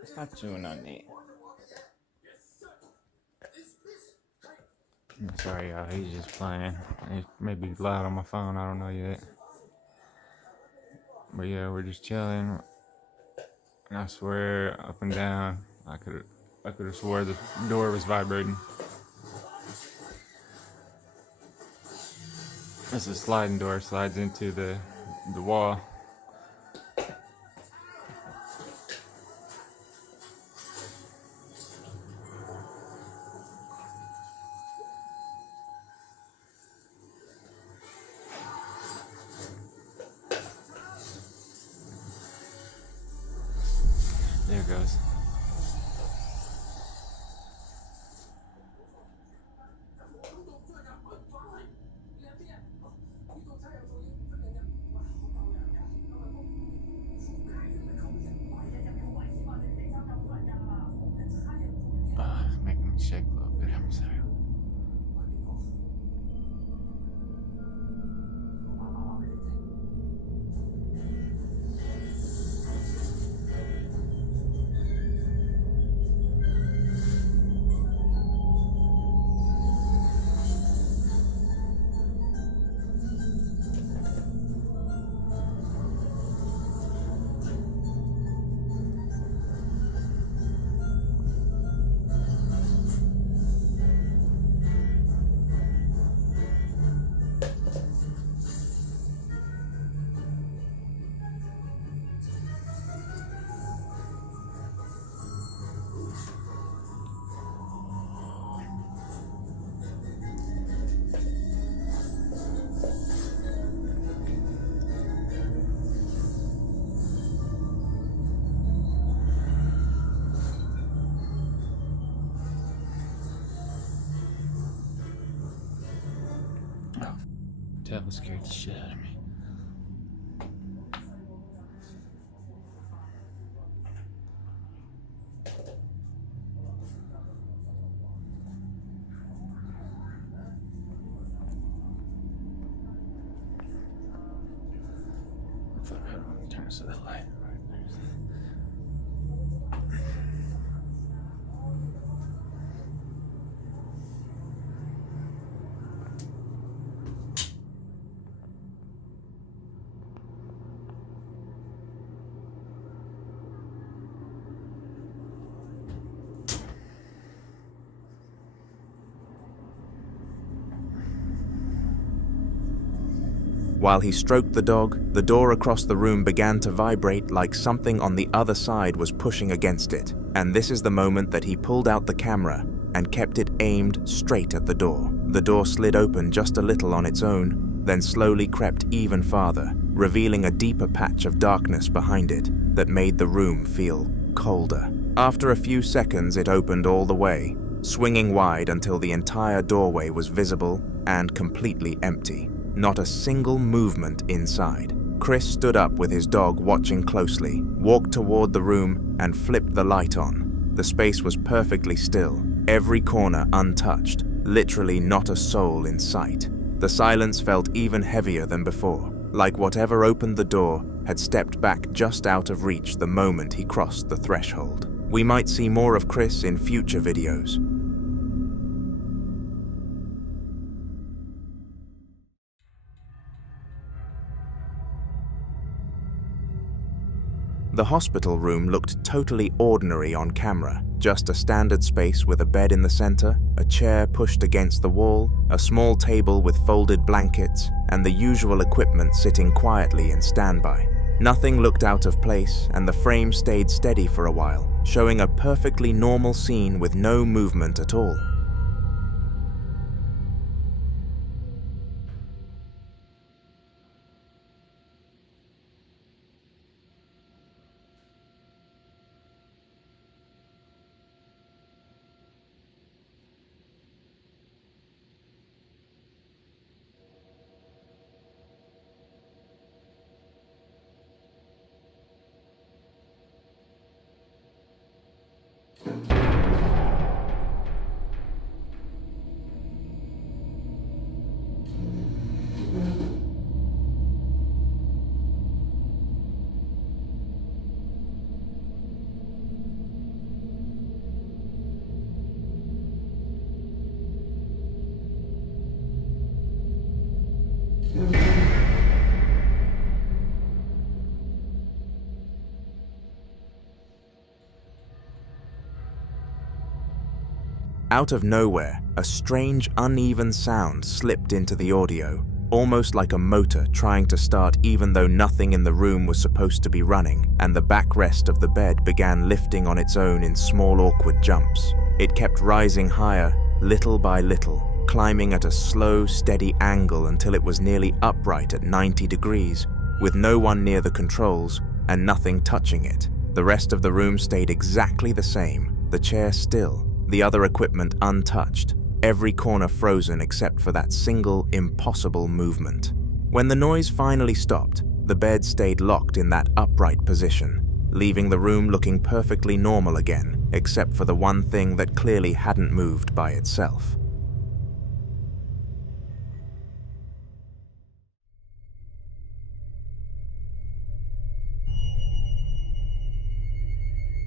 It's not chewing on me. I'm sorry, y'all. He's just playing. It may be loud on my phone. I don't know yet. But yeah, we're just chilling. And I swear, up and down, I could have swore the door was vibrating. It's a sliding door. Slides into the wall. There it goes. It's making me shake a little bit. I'm sorry. Devil scared the shit out of me. Turn this to the light. While he stroked the dog, the door across the room began to vibrate like something on the other side was pushing against it. And this is the moment that he pulled out the camera and kept it aimed straight at the door. The door slid open just a little on its own, then slowly crept even farther, revealing a deeper patch of darkness behind it that made the room feel colder. After a few seconds, it opened all the way, swinging wide until the entire doorway was visible and completely empty. Not a single movement inside. Chris stood up with his dog watching closely, walked toward the room, and flipped the light on. The space was perfectly still, every corner untouched, literally not a soul in sight. The silence felt even heavier than before, like whatever opened the door had stepped back just out of reach the moment he crossed the threshold. We might see more of Chris in future videos. The hospital room looked totally ordinary on camera, just a standard space with a bed in the center, a chair pushed against the wall, a small table with folded blankets, and the usual equipment sitting quietly in standby. Nothing looked out of place, and the frame stayed steady for a while, showing a perfectly normal scene with no movement at all. Out of nowhere, a strange, uneven sound slipped into the audio, almost like a motor trying to start even though nothing in the room was supposed to be running, and the backrest of the bed began lifting on its own in small, awkward jumps. It kept rising higher, little by little, climbing at a slow, steady angle until it was nearly upright at 90 degrees, with no one near the controls and nothing touching it. The rest of the room stayed exactly the same, the chair still, the other equipment untouched, every corner frozen except for that single, impossible movement. When the noise finally stopped, the bed stayed locked in that upright position, leaving the room looking perfectly normal again, except for the one thing that clearly hadn't moved by itself.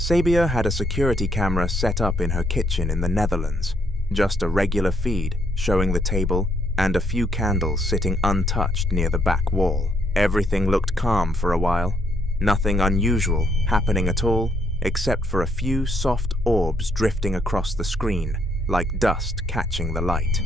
Sabia had a security camera set up in her kitchen in the Netherlands, just a regular feed showing the table and a few candles sitting untouched near the back wall. Everything looked calm for a while, nothing unusual happening at all except for a few soft orbs drifting across the screen like dust catching the light.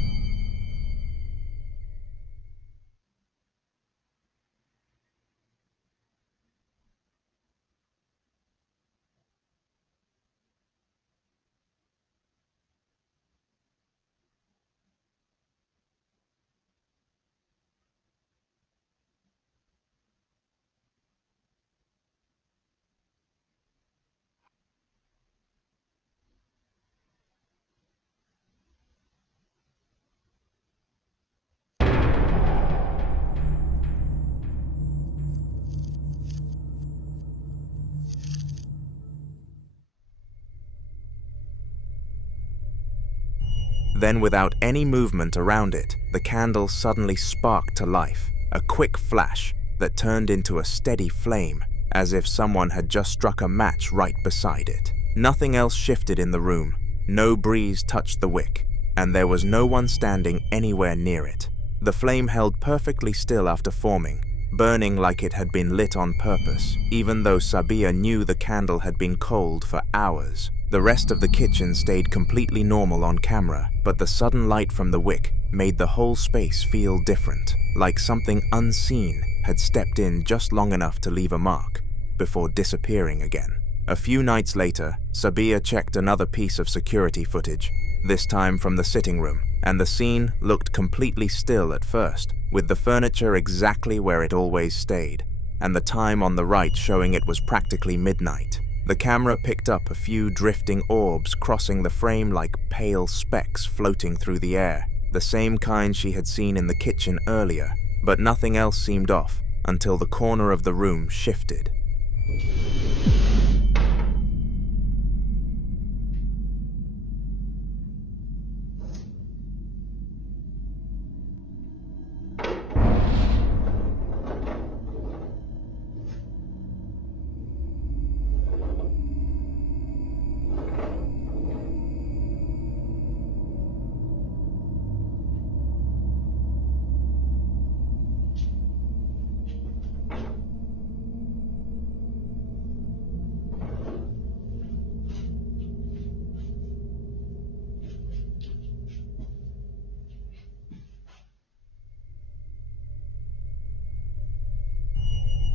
Then, without any movement around it, the candle suddenly sparked to life, a quick flash that turned into a steady flame, as if someone had just struck a match right beside it. Nothing else shifted in the room, no breeze touched the wick, and there was no one standing anywhere near it. The flame held perfectly still after forming, burning like it had been lit on purpose, even though Sabia knew the candle had been cold for hours. The rest of the kitchen stayed completely normal on camera, but the sudden light from the wick made the whole space feel different, like something unseen had stepped in just long enough to leave a mark, before disappearing again. A few nights later, Sabia checked another piece of security footage, this time from the sitting room, and the scene looked completely still at first, with the furniture exactly where it always stayed, and the time on the right showing it was practically midnight. The camera picked up a few drifting orbs crossing the frame like pale specks floating through the air, the same kind she had seen in the kitchen earlier, but nothing else seemed off until the corner of the room shifted.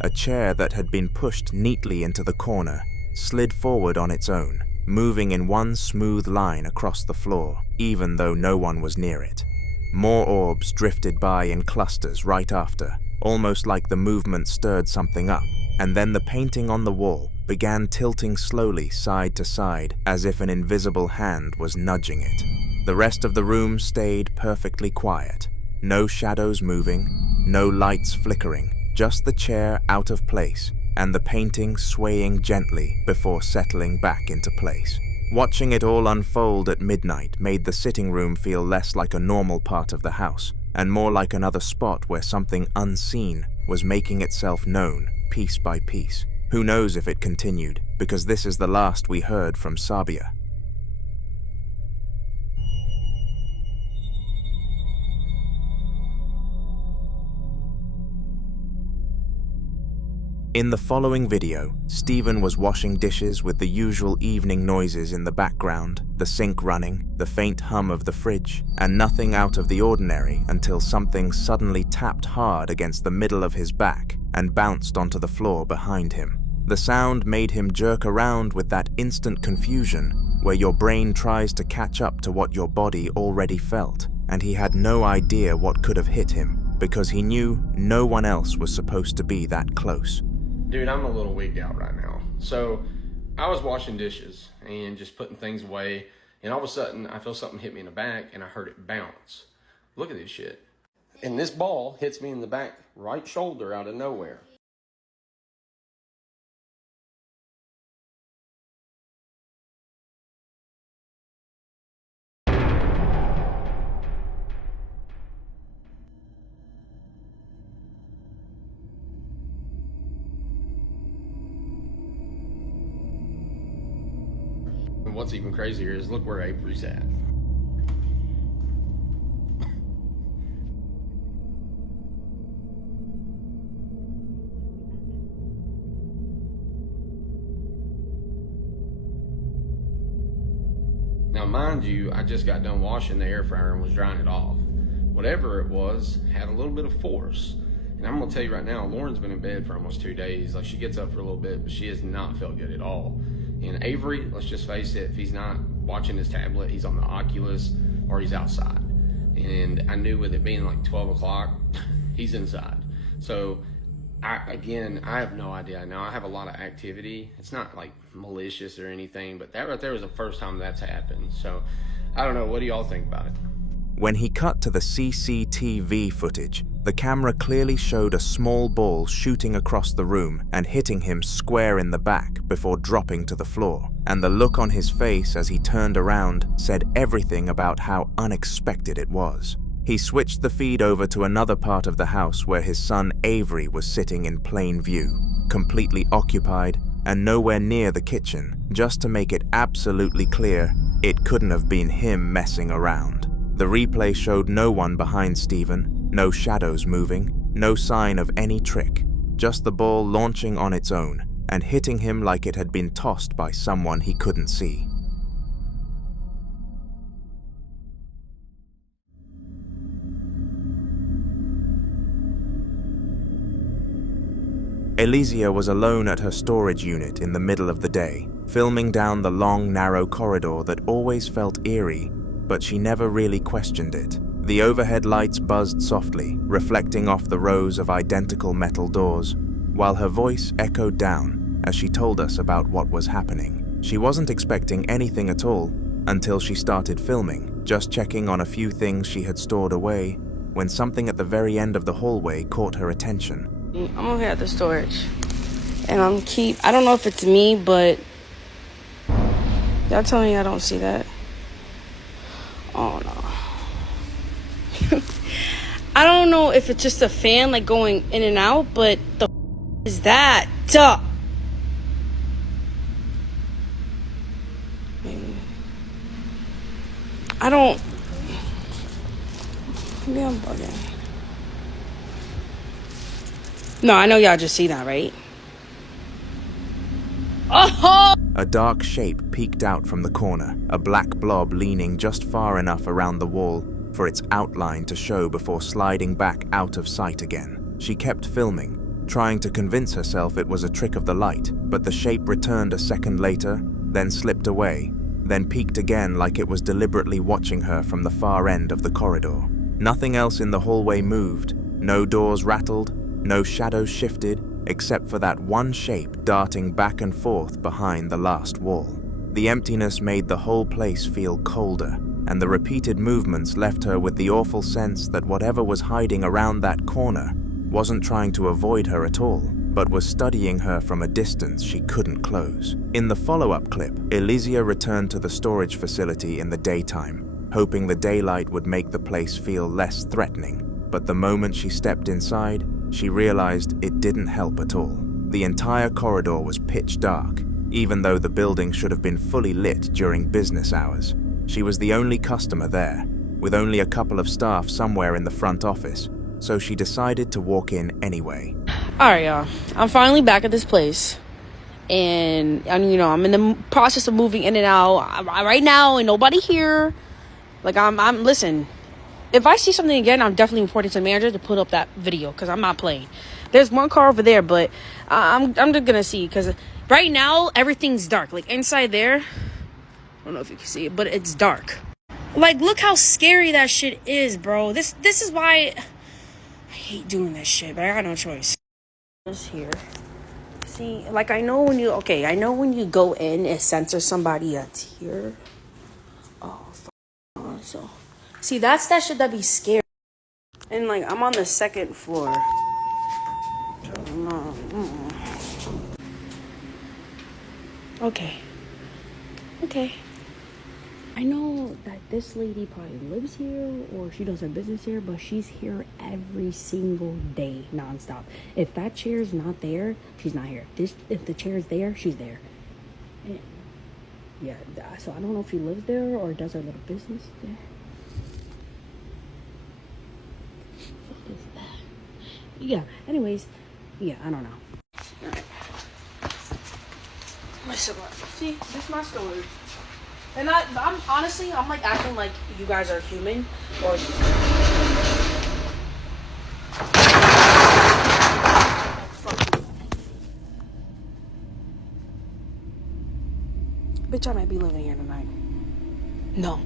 A chair that had been pushed neatly into the corner slid forward on its own, moving in one smooth line across the floor, even though no one was near it. More orbs drifted by in clusters right after, almost like the movement stirred something up, and then the painting on the wall began tilting slowly side to side as if an invisible hand was nudging it. The rest of the room stayed perfectly quiet. No shadows moving, no lights flickering, just the chair out of place and the painting swaying gently before settling back into place. Watching it all unfold at midnight made the sitting room feel less like a normal part of the house and more like another spot where something unseen was making itself known piece by piece. Who knows if it continued, because this is the last we heard from Sabia. In the following video, Stephen was washing dishes with the usual evening noises in the background, the sink running, the faint hum of the fridge, and nothing out of the ordinary until something suddenly tapped hard against the middle of his back and bounced onto the floor behind him. The sound made him jerk around with that instant confusion where your brain tries to catch up to what your body already felt, and he had no idea what could have hit him because he knew no one else was supposed to be that close. Dude, I'm a little wigged out right now. So I was washing dishes and just putting things away, and all of a sudden I feel something hit me in the back and I heard it bounce. Look at this shit. And this ball hits me in the back right shoulder out of nowhere. And what's even crazier is look where Avery's at. Now mind you, I just got done washing the air fryer and was drying it off. Whatever it was had a little bit of force. And I'm gonna tell you right now, Lauren's been in bed for almost 2 days. Like, she gets up for a little bit, but she has not felt good at all. And Avery, let's just face it, if he's not watching his tablet, he's on the Oculus or he's outside. And I knew with it being like 12 o'clock, he's inside. So I have no idea. Now I have a lot of activity. It's not like malicious or anything, but that right there was the first time that's happened. So I don't know, what do y'all think about it? When he cut to the CCTV footage, the camera clearly showed a small ball shooting across the room and hitting him square in the back before dropping to the floor, and the look on his face as he turned around said everything about how unexpected it was. He switched the feed over to another part of the house where his son Avery was sitting in plain view, completely occupied and nowhere near the kitchen, just to make it absolutely clear it couldn't have been him messing around. The replay showed no one behind Stephen, no shadows moving, no sign of any trick, just the ball launching on its own and hitting him like it had been tossed by someone he couldn't see. Elysia was alone at her storage unit in the middle of the day, filming down the long, narrow corridor that always felt eerie, but she never really questioned it. The overhead lights buzzed softly, reflecting off the rows of identical metal doors, while her voice echoed down as she told us about what was happening. She wasn't expecting anything at all until she started filming, just checking on a few things she had stored away, when something at the very end of the hallway caught her attention. I'm over here at the storage, and I don't know if it's me, but y'all tell me I don't see that. Oh no. I don't know if it's just a fan like going in and out, but the is that? Duh. I don't. Maybe I'm bugging. No, I know y'all just see that, right? Oh! A dark shape peeked out from the corner, a black blob leaning just far enough around the wall for its outline to show before sliding back out of sight again. She kept filming, trying to convince herself it was a trick of the light, but the shape returned a second later, then slipped away, then peeked again like it was deliberately watching her from the far end of the corridor. Nothing else in the hallway moved, no doors rattled, no shadows shifted, except for that one shape darting back and forth behind the last wall. The emptiness made the whole place feel colder, and the repeated movements left her with the awful sense that whatever was hiding around that corner wasn't trying to avoid her at all, but was studying her from a distance she couldn't close. In the follow-up clip, Elysia returned to the storage facility in the daytime, hoping the daylight would make the place feel less threatening. But the moment she stepped inside, she realized it didn't help at all. The entire corridor was pitch dark, even though the building should have been fully lit during business hours. She was the only customer there, with only a couple of staff somewhere in the front office, so she decided to walk in anyway. Alright, y'all. I'm finally back at this place. And you know, I'm in the process of moving in and out. Right now, ain't nobody here. Like, listen. If I see something again, I'm definitely reporting to the manager to put up that video, because I'm not playing. There's one car over there, but I'm just gonna see, because right now everything's dark. Like inside there, I don't know if you can see it, but it's dark. Like, look how scary that shit is, bro. This is why I hate doing this shit, but I got no choice. This here, see, like I know when you go in, it censors somebody that's here. Oh, so. See, that's that shit that be scary. And, like, I'm on the second floor. Okay. I know that this lady probably lives here or she does her business here, but she's here every single day, nonstop. If that chair's not there, she's not here. If the chair's there, she's there. And, yeah, so I don't know if she lives there or does her little business there. Yeah, anyways, yeah, I don't know. Alright. Listen, see, this is my storage. And I'm honestly, I'm like acting like you guys are human, or bitch, I might be living here tonight. No.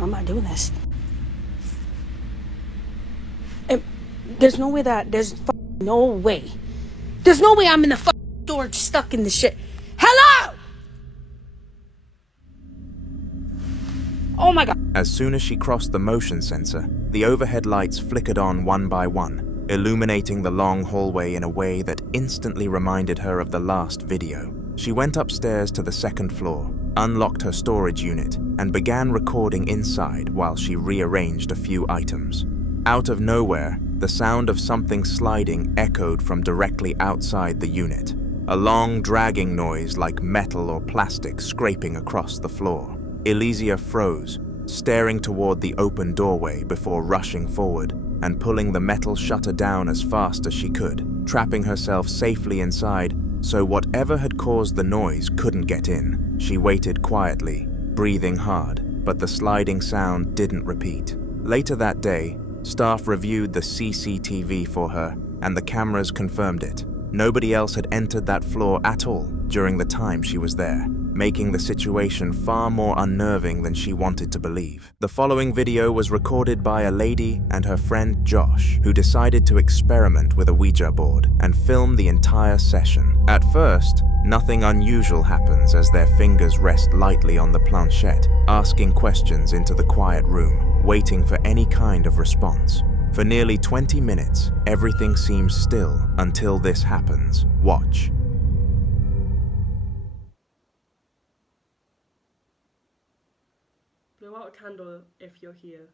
I'm not doing this. There's no way there's no way I'm in the storage stuck in this shit. Hello! Oh my god. As soon as she crossed the motion sensor, the overhead lights flickered on one by one, illuminating the long hallway in a way that instantly reminded her of the last video. She went upstairs to the second floor, unlocked her storage unit, and began recording inside while she rearranged a few items. Out of nowhere, the sound of something sliding echoed from directly outside the unit, a long dragging noise like metal or plastic scraping across the floor. Elysia froze, staring toward the open doorway before rushing forward and pulling the metal shutter down as fast as she could, trapping herself safely inside so whatever had caused the noise couldn't get in. She waited quietly, breathing hard, but the sliding sound didn't repeat. Later that day, Staff reviewed the CCTV for her, and the cameras confirmed it. Nobody else had entered that floor at all during the time she was there, making the situation far more unnerving than she wanted to believe. The following video was recorded by a lady and her friend Josh, who decided to experiment with a Ouija board and film the entire session. At first, nothing unusual happens as their fingers rest lightly on the planchette, asking questions into the quiet room, waiting for any kind of response. For nearly 20 minutes, everything seems still until this happens. Watch. Blow out a candle if you're here.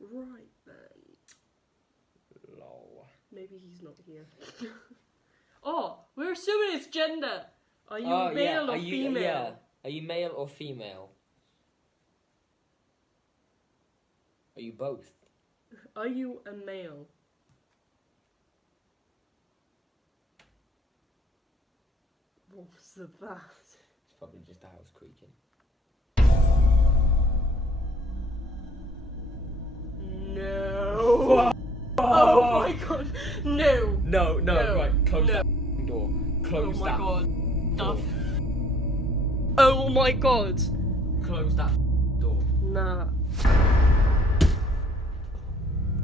Right then. Lol. Maybe he's not here. Oh, we're assuming it's gender. Are you male or female? Yeah. Are you male or female? Are you both? Are you a male? What was that? It's probably just a house creaking. No. Oh my god. No. No. Right, close that door. Close that Oh my god. door. Oh my god. Close that door. Nah.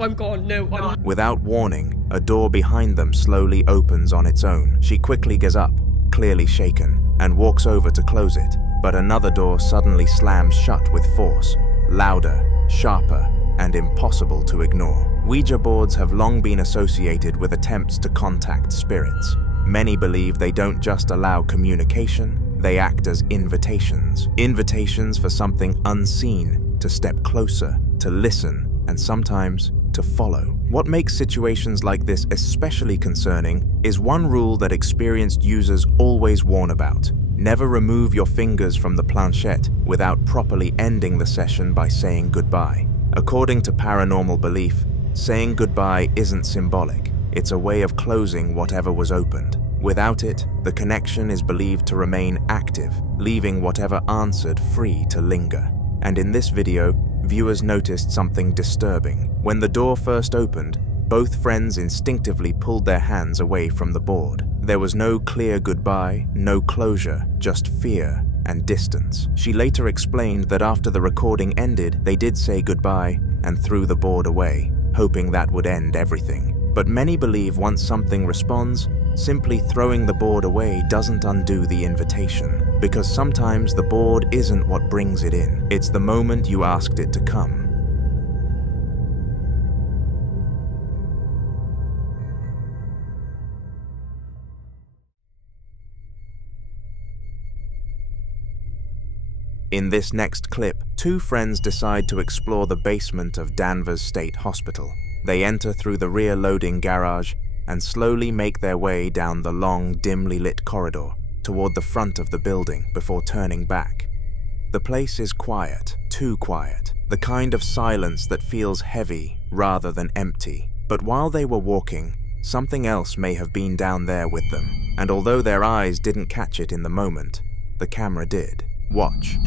I'm gone. No, I'm... Without warning, a door behind them slowly opens on its own. She quickly gets up, clearly shaken, and walks over to close it. But another door suddenly slams shut with force, louder, sharper, and impossible to ignore. Ouija boards have long been associated with attempts to contact spirits. Many believe they don't just allow communication, they act as invitations. Invitations for something unseen to step closer, to listen, and sometimes to follow. What makes situations like this especially concerning is one rule that experienced users always warn about. Never remove your fingers from the planchette without properly ending the session by saying goodbye. According to paranormal belief, saying goodbye isn't symbolic. It's a way of closing whatever was opened. Without it, the connection is believed to remain active, leaving whatever answered free to linger. And in this video, viewers noticed something disturbing. When the door first opened, both friends instinctively pulled their hands away from the board. There was no clear goodbye, no closure, just fear and distance. She later explained that after the recording ended, they did say goodbye and threw the board away, hoping that would end everything. But many believe once something responds, simply throwing the board away doesn't undo the invitation, because sometimes the board isn't what brings it in. It's the moment you asked it to come. In this next clip, two friends decide to explore the basement of Danvers State Hospital. They enter through the rear loading garage and slowly make their way down the long, dimly lit corridor toward the front of the building before turning back. The place is quiet, too quiet, the kind of silence that feels heavy rather than empty. But while they were walking, something else may have been down there with them, and although their eyes didn't catch it in the moment, the camera did. Watch.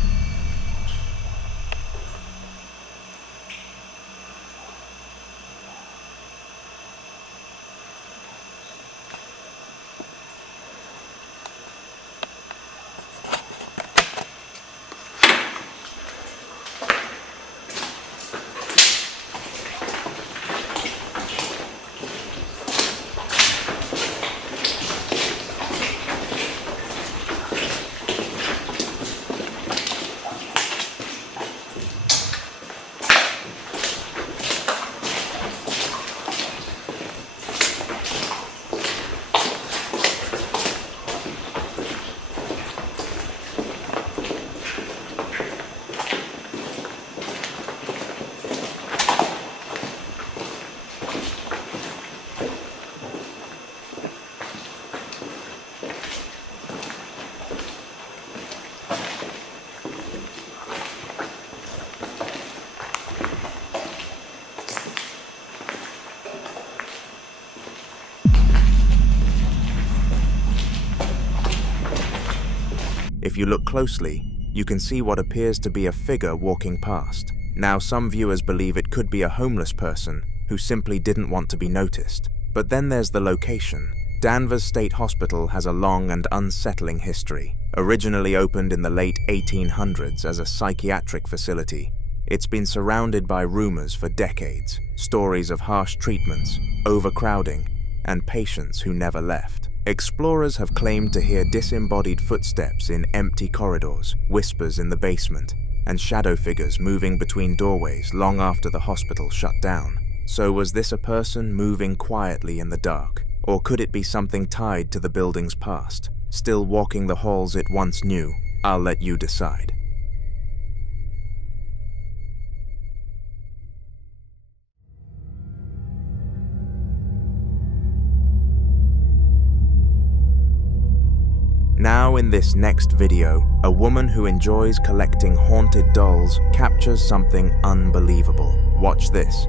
If you look closely, you can see what appears to be a figure walking past. Now, some viewers believe it could be a homeless person who simply didn't want to be noticed. But then there's the location. Danvers State Hospital has a long and unsettling history. Originally opened in the late 1800s as a psychiatric facility, it's been surrounded by rumors for decades, stories of harsh treatments, overcrowding, and patients who never left. Explorers have claimed to hear disembodied footsteps in empty corridors, whispers in the basement, and shadow figures moving between doorways long after the hospital shut down. So was this a person moving quietly in the dark? Or could it be something tied to the building's past, still walking the halls it once knew? I'll let you decide. Now in this next video, a woman who enjoys collecting haunted dolls captures something unbelievable. Watch this.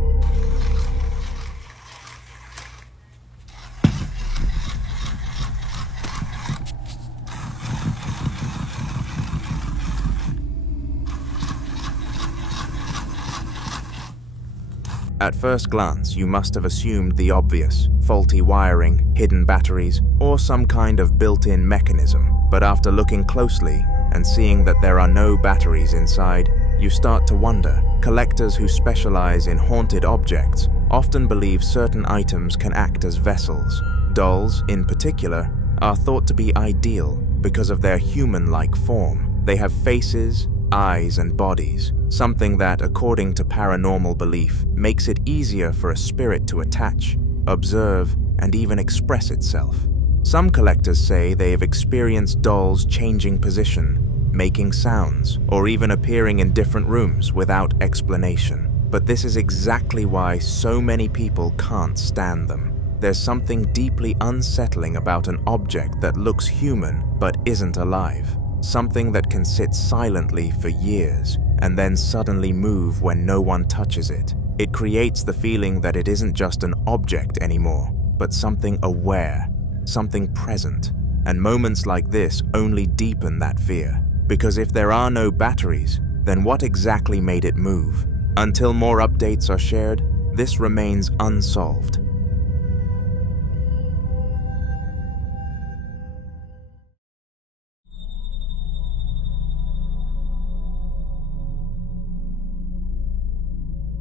At first glance, you must have assumed the obvious: faulty wiring, hidden batteries, or some kind of built-in mechanism. But after looking closely and seeing that there are no batteries inside, you start to wonder. Collectors who specialize in haunted objects often believe certain items can act as vessels. Dolls, in particular, are thought to be ideal because of their human-like form. They have faces, eyes, and bodies, something that, according to paranormal belief, makes it easier for a spirit to attach, observe, and even express itself. Some collectors say they have experienced dolls changing position, making sounds, or even appearing in different rooms without explanation. But this is exactly why so many people can't stand them. There's something deeply unsettling about an object that looks human but isn't alive. Something that can sit silently for years and then suddenly move when no one touches it. It creates the feeling that it isn't just an object anymore, but something aware, something present. And moments like this only deepen that fear. Because if there are no batteries, then what exactly made it move? Until more updates are shared, this remains unsolved.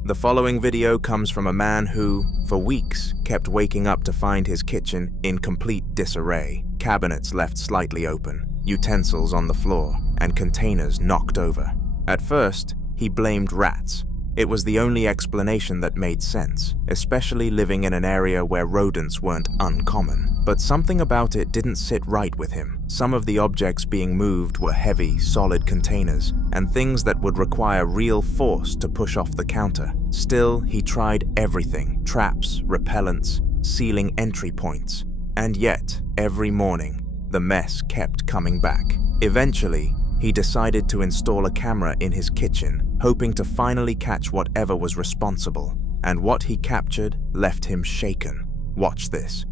The following video comes from a man who, for weeks, kept waking up to find his kitchen in complete disarray. Cabinets left slightly open, utensils on the floor, and containers knocked over. At first, he blamed rats. It was the only explanation that made sense, especially living in an area where rodents weren't uncommon. But something about it didn't sit right with him. Some of the objects being moved were heavy, solid containers, and things that would require real force to push off the counter. Still, he tried everything: traps, repellents, sealing entry points. And yet, every morning, the mess kept coming back. Eventually, he decided to install a camera in his kitchen, hoping to finally catch whatever was responsible. And what he captured left him shaken. Watch this.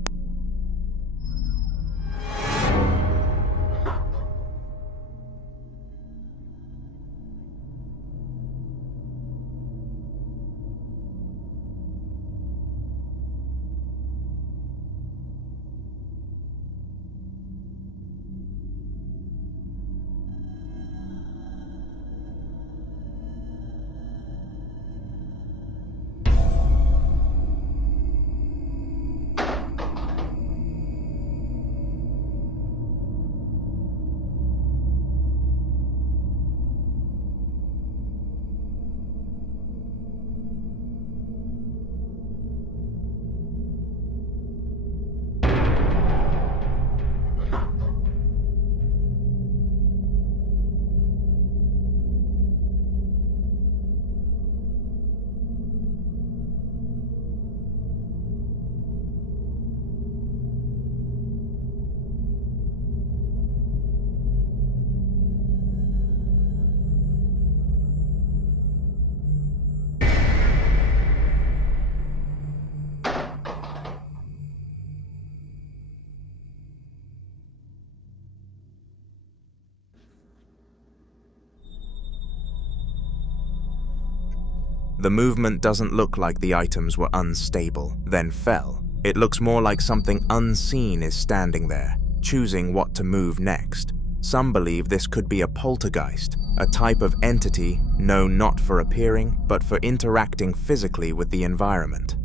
The movement doesn't look like the items were unstable, then fell. It looks more like something unseen is standing there, choosing what to move next. Some believe this could be a poltergeist, a type of entity known not for appearing, but for interacting physically with the environment.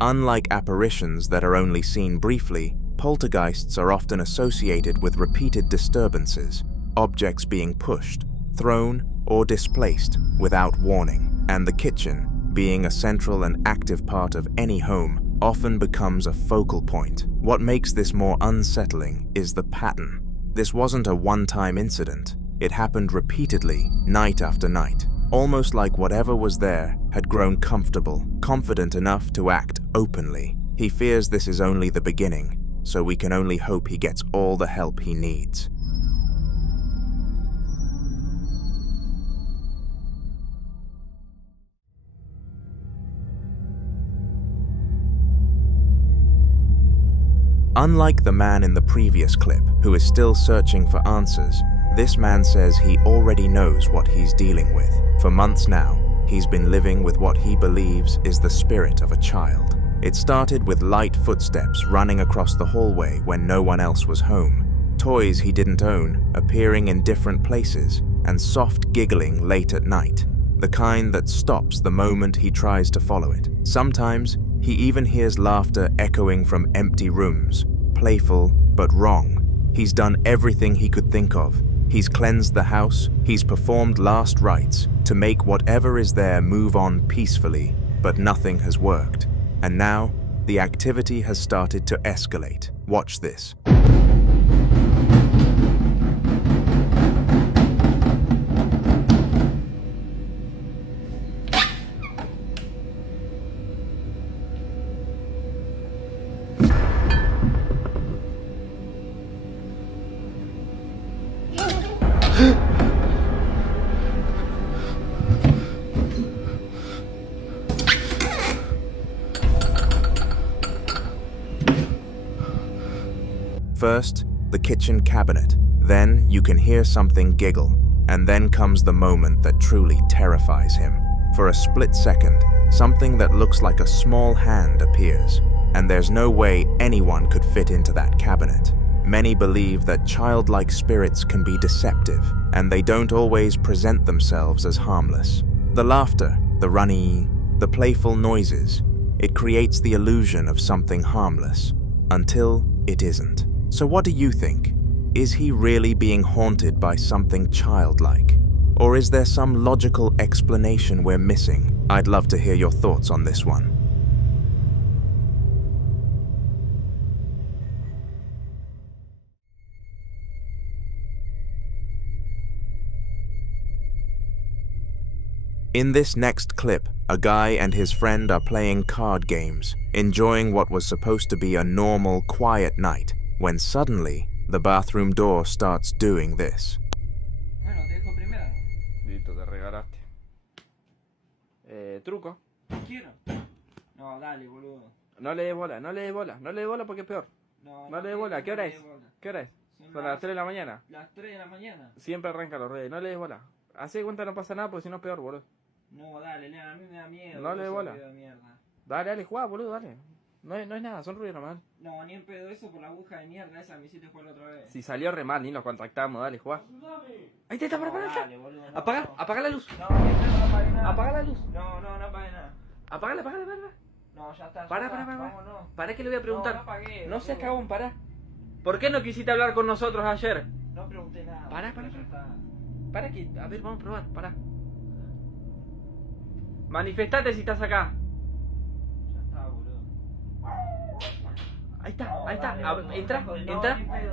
Unlike apparitions that are only seen briefly, poltergeists are often associated with repeated disturbances, objects being pushed, thrown, or displaced without warning, and the kitchen, being a central and active part of any home, often becomes a focal point. What makes this more unsettling is the pattern. This wasn't a one-time incident. It happened repeatedly, night after night, almost like whatever was there had grown comfortable, confident enough to act openly. He fears this is only the beginning, so we can only hope he gets all the help he needs. Unlike the man in the previous clip, who is still searching for answers, this man says he already knows what he's dealing with. For months now, he's been living with what he believes is the spirit of a child. It started with light footsteps running across the hallway when no one else was home, toys he didn't own appearing in different places, and soft giggling late at night, the kind that stops the moment he tries to follow it. Sometimes, he even hears laughter echoing from empty rooms, playful but wrong. He's done everything he could think of. He's cleansed the house, he's performed last rites to make whatever is there move on peacefully, but nothing has worked. And now, the activity has started to escalate. Watch this. First, the kitchen cabinet. Then you can hear something giggle, and then comes the moment that truly terrifies him. For a split second, something that looks like a small hand appears, and there's no way anyone could fit into that cabinet. Many believe that childlike spirits can be deceptive, and they don't always present themselves as harmless. The laughter, the runny, the playful noises, it creates the illusion of something harmless, until it isn't. So what do you think? Is he really being haunted by something childlike? Or is there some logical explanation we're missing? I'd love to hear your thoughts on this one. In this next clip, a guy and his friend are playing card games, enjoying what was supposed to be a normal, quiet night, when suddenly, the bathroom door starts doing this. Bueno, te dejo primero. Listo, te regalaste. Truco. Quiero. No, dale, boludo. No le des bola, no le des bola, no le des bola porque es peor. No le des bola, ¿qué hora es? ¿Qué hora es? Son las 3 de la mañana. Las 3 de la mañana. Siempre arranca los redes, no le des bola. Hace cuenta no pasa nada porque si no es peor, boludo. No, dale, a mí me da miedo. No le des bola. Dale, dale, juega, boludo, dale. No es nada, son ruidos nomás. No, ni en pedo eso por la aguja de mierda esa me hiciste jugar la otra vez. Si salió re mal, ni nos contactamos, dale, juega. Ahí te está, para, dale, boludo, no, apaga la luz. No apague nada. Apaga la luz. No apague nada. Apágala. No, ya está. Para. Vámonos. Para que le voy a preguntar. No apagué. No seas cagón, para. ¿Por qué no quisiste hablar con nosotros ayer? No pregunté nada. Para. Para que, a ver, vamos a probar, para. Manifestate si estás acá. Ya está, boludo. Ahí está.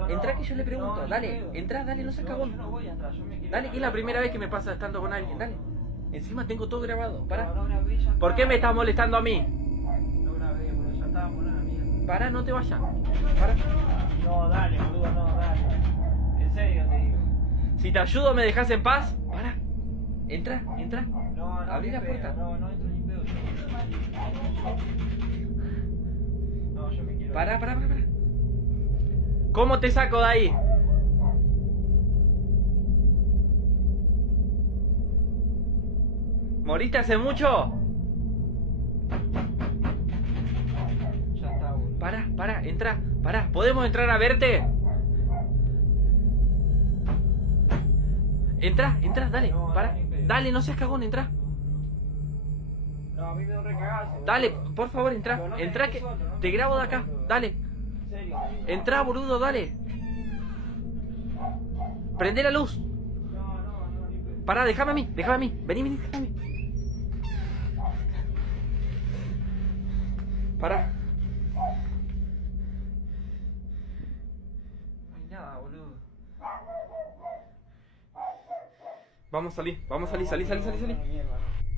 Entra que yo le pregunto. Dale, entra, dale, no seas cagón. Yo no voy a entrar, yo me quiero. Dale, que es la primera vez que me pasa estando con alguien, dale. Encima tengo todo grabado, para. No grabé, ya está. ¿Por qué me estás molestando a mí? No grabé, boludo, ya estaba por la mierda. Para, no te vayas. Para. No, dale, boludo, no, dale. En serio te digo. Si te ayudo, ¿me dejas en paz? Para. Entra. No, abrí la puerta. No entro ni pedo. No, yo me quiero. Para. ¿Cómo te saco de ahí? ¿Moriste hace mucho? Para, entra, podemos entrar a verte. Entra, dale, dale, no seas cagón, entra. No, a mí me da un recagazo. Dale, por favor, entra que te grabo de acá, dale. Entra, boludo, dale. Prende la luz. Pará, déjame a mí, vení, déjame a mí. Pará. No hay nada, boludo. Vamos a salir.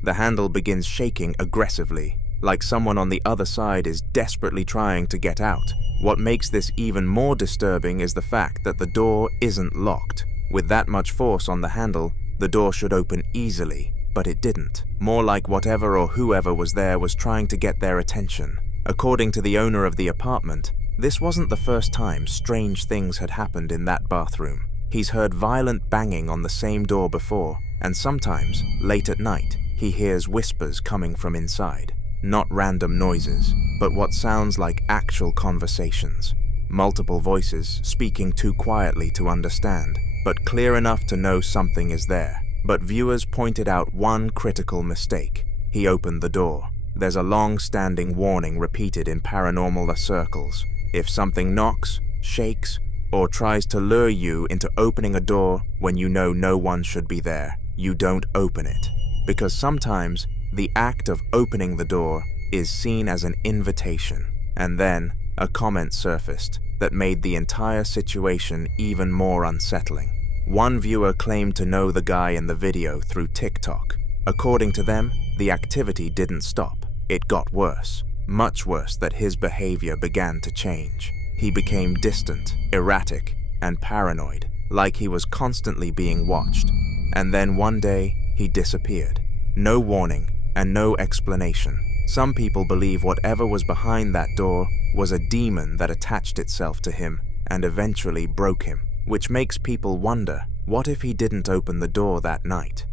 The handle begins shaking aggressively, like someone on the other side is desperately trying to get out. What makes this even more disturbing is the fact that the door isn't locked. With that much force on the handle, the door should open easily, but it didn't. More like whatever or whoever was there was trying to get their attention. According to the owner of the apartment, this wasn't the first time strange things had happened in that bathroom. He's heard violent banging on the same door before, and sometimes, late at night, he hears whispers coming from inside. Not random noises, but what sounds like actual conversations. Multiple voices speaking too quietly to understand, but clear enough to know something is there. But viewers pointed out one critical mistake. He opened the door. There's a long-standing warning repeated in paranormal circles. If something knocks, shakes, or tries to lure you into opening a door when you know no one should be there, you don't open it. Because sometimes, the act of opening the door is seen as an invitation. And then, a comment surfaced that made the entire situation even more unsettling. One viewer claimed to know the guy in the video through TikTok. According to them, the activity didn't stop. It got worse. Much worse that his behavior began to change. He became distant, erratic, and paranoid, like he was constantly being watched. And then one day, he disappeared. No warning and no explanation. Some people believe whatever was behind that door was a demon that attached itself to him and eventually broke him, which makes people wonder, what if he didn't open the door that night?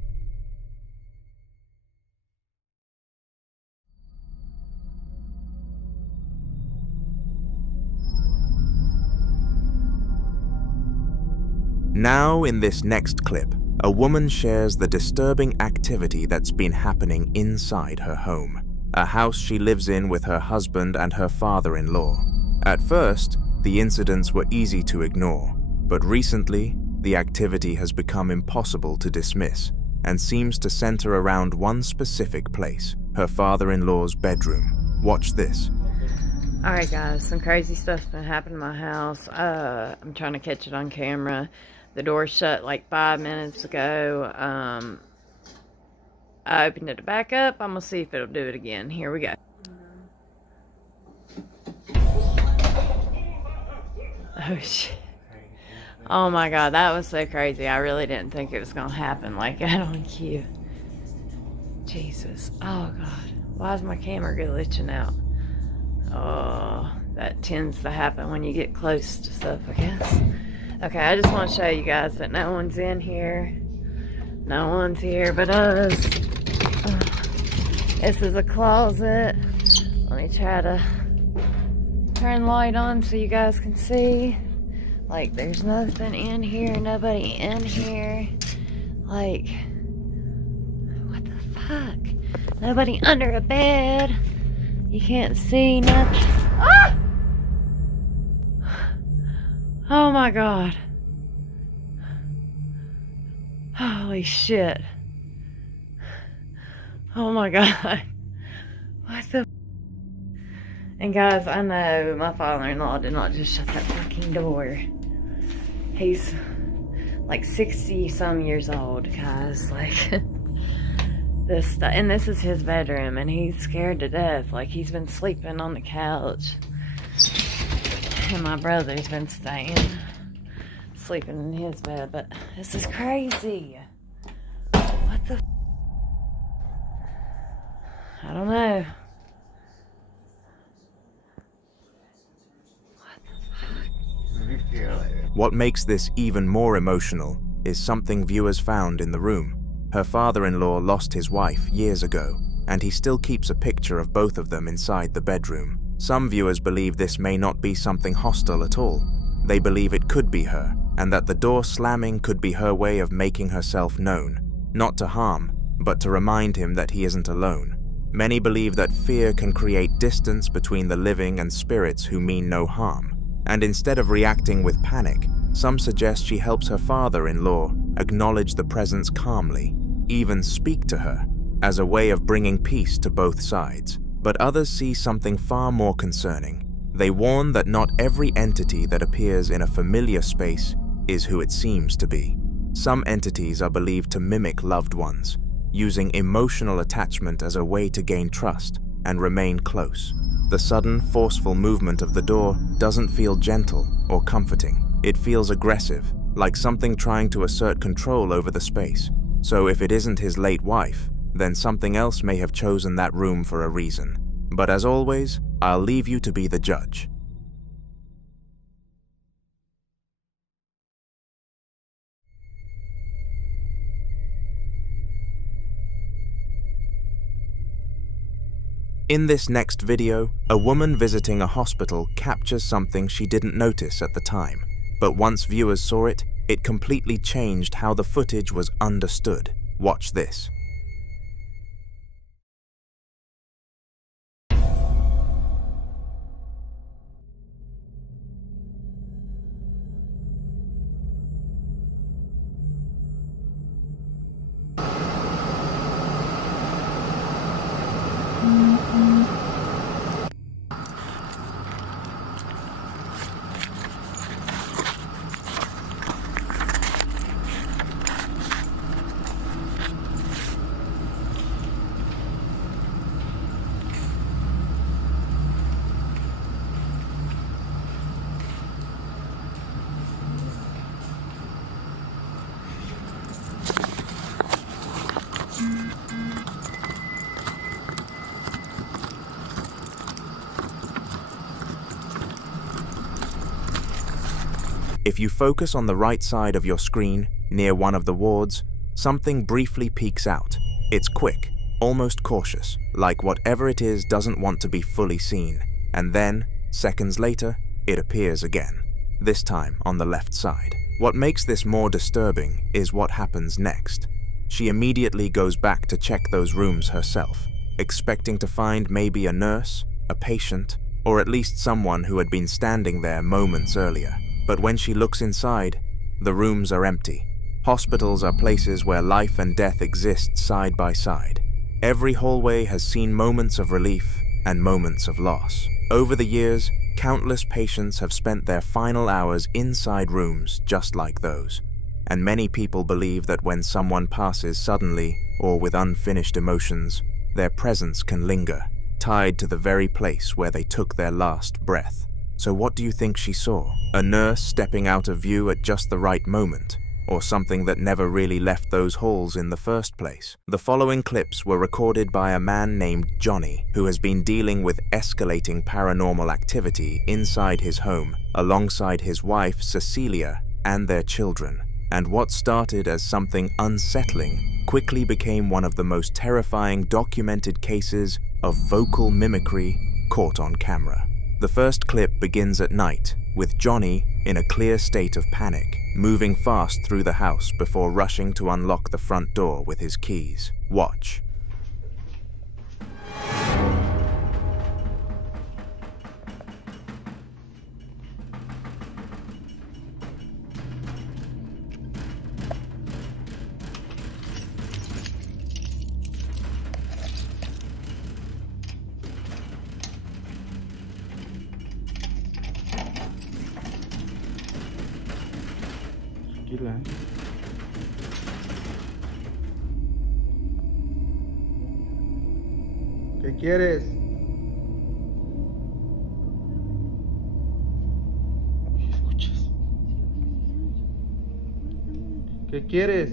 Now, in this next clip, a woman shares the disturbing activity that's been happening inside her home, a house she lives in with her husband and her father-in-law. At first, the incidents were easy to ignore, but recently, the activity has become impossible to dismiss and seems to center around one specific place, her father-in-law's bedroom. Watch this. Alright guys, some crazy stuff's been happening in my house. I'm trying to catch it on camera. The door shut like 5 minutes ago. I opened it back up. I'm gonna see if it'll do it again. Here we go. Oh shit. Oh my god, that was so crazy. I really didn't think it was gonna happen like that on cue. Jesus. Oh god. Why is my camera glitching out? Oh, that tends to happen when you get close to stuff, I guess. Okay, I just want to show you guys that no one's in here. No one's here but us. This is a closet. Let me try to turn the light on so you guys can see. Like, there's nothing in here, nobody in here. Like, what the fuck? Nobody under a bed. You can't see nothing. Ah! Oh my god. Holy shit. Oh my god. What the? And guys, I know my father-in-law did not just shut that fucking door. He's like 60 some years old, guys. Like, this stuff. And this is his bedroom, and he's scared to death. Like, he's been sleeping on the couch. And my brother's been sleeping in his bed. But this is crazy. What the? I don't know. What makes this even more emotional is something viewers found in the room. Her father-in-law lost his wife years ago, and he still keeps a picture of both of them inside the bedroom. Some viewers believe this may not be something hostile at all. They believe it could be her, and that the door slamming could be her way of making herself known, not to harm, but to remind him that he isn't alone. Many believe that fear can create distance between the living and spirits who mean no harm, and instead of reacting with panic, some suggest she helps her father-in-law acknowledge the presence calmly, even speak to her, as a way of bringing peace to both sides. But others see something far more concerning. They warn that not every entity that appears in a familiar space is who it seems to be. Some entities are believed to mimic loved ones, using emotional attachment as a way to gain trust and remain close. The sudden, forceful movement of the door doesn't feel gentle or comforting. It feels aggressive, like something trying to assert control over the space. So if it isn't his late wife, then something else may have chosen that room for a reason. But as always, I'll leave you to be the judge. In this next video, a woman visiting a hospital captures something she didn't notice at the time. But once viewers saw it, it completely changed how the footage was understood. Watch this. If you focus on the right side of your screen, near one of the wards, something briefly peeks out. It's quick, almost cautious, like whatever it is doesn't want to be fully seen. And then, seconds later, it appears again, this time on the left side. What makes this more disturbing is what happens next. She immediately goes back to check those rooms herself, expecting to find maybe a nurse, a patient, or at least someone who had been standing there moments earlier. But when she looks inside, the rooms are empty. Hospitals are places where life and death exist side by side. Every hallway has seen moments of relief and moments of loss. Over the years, countless patients have spent their final hours inside rooms just like those. And many people believe that when someone passes suddenly or with unfinished emotions, their presence can linger, tied to the very place where they took their last breath. So what do you think she saw? A nurse stepping out of view at just the right moment? Or something that never really left those halls in the first place? The following clips were recorded by a man named Johnny, who has been dealing with escalating paranormal activity inside his home, alongside his wife Cecilia and their children. And what started as something unsettling quickly became one of the most terrifying documented cases of vocal mimicry caught on camera. The first clip begins at night, with Johnny in a clear state of panic, moving fast through the house before rushing to unlock the front door with his keys. Watch. Tranquila, ¿eh? ¿Qué quieres? ¿Qué escuchas? ¿Qué quieres?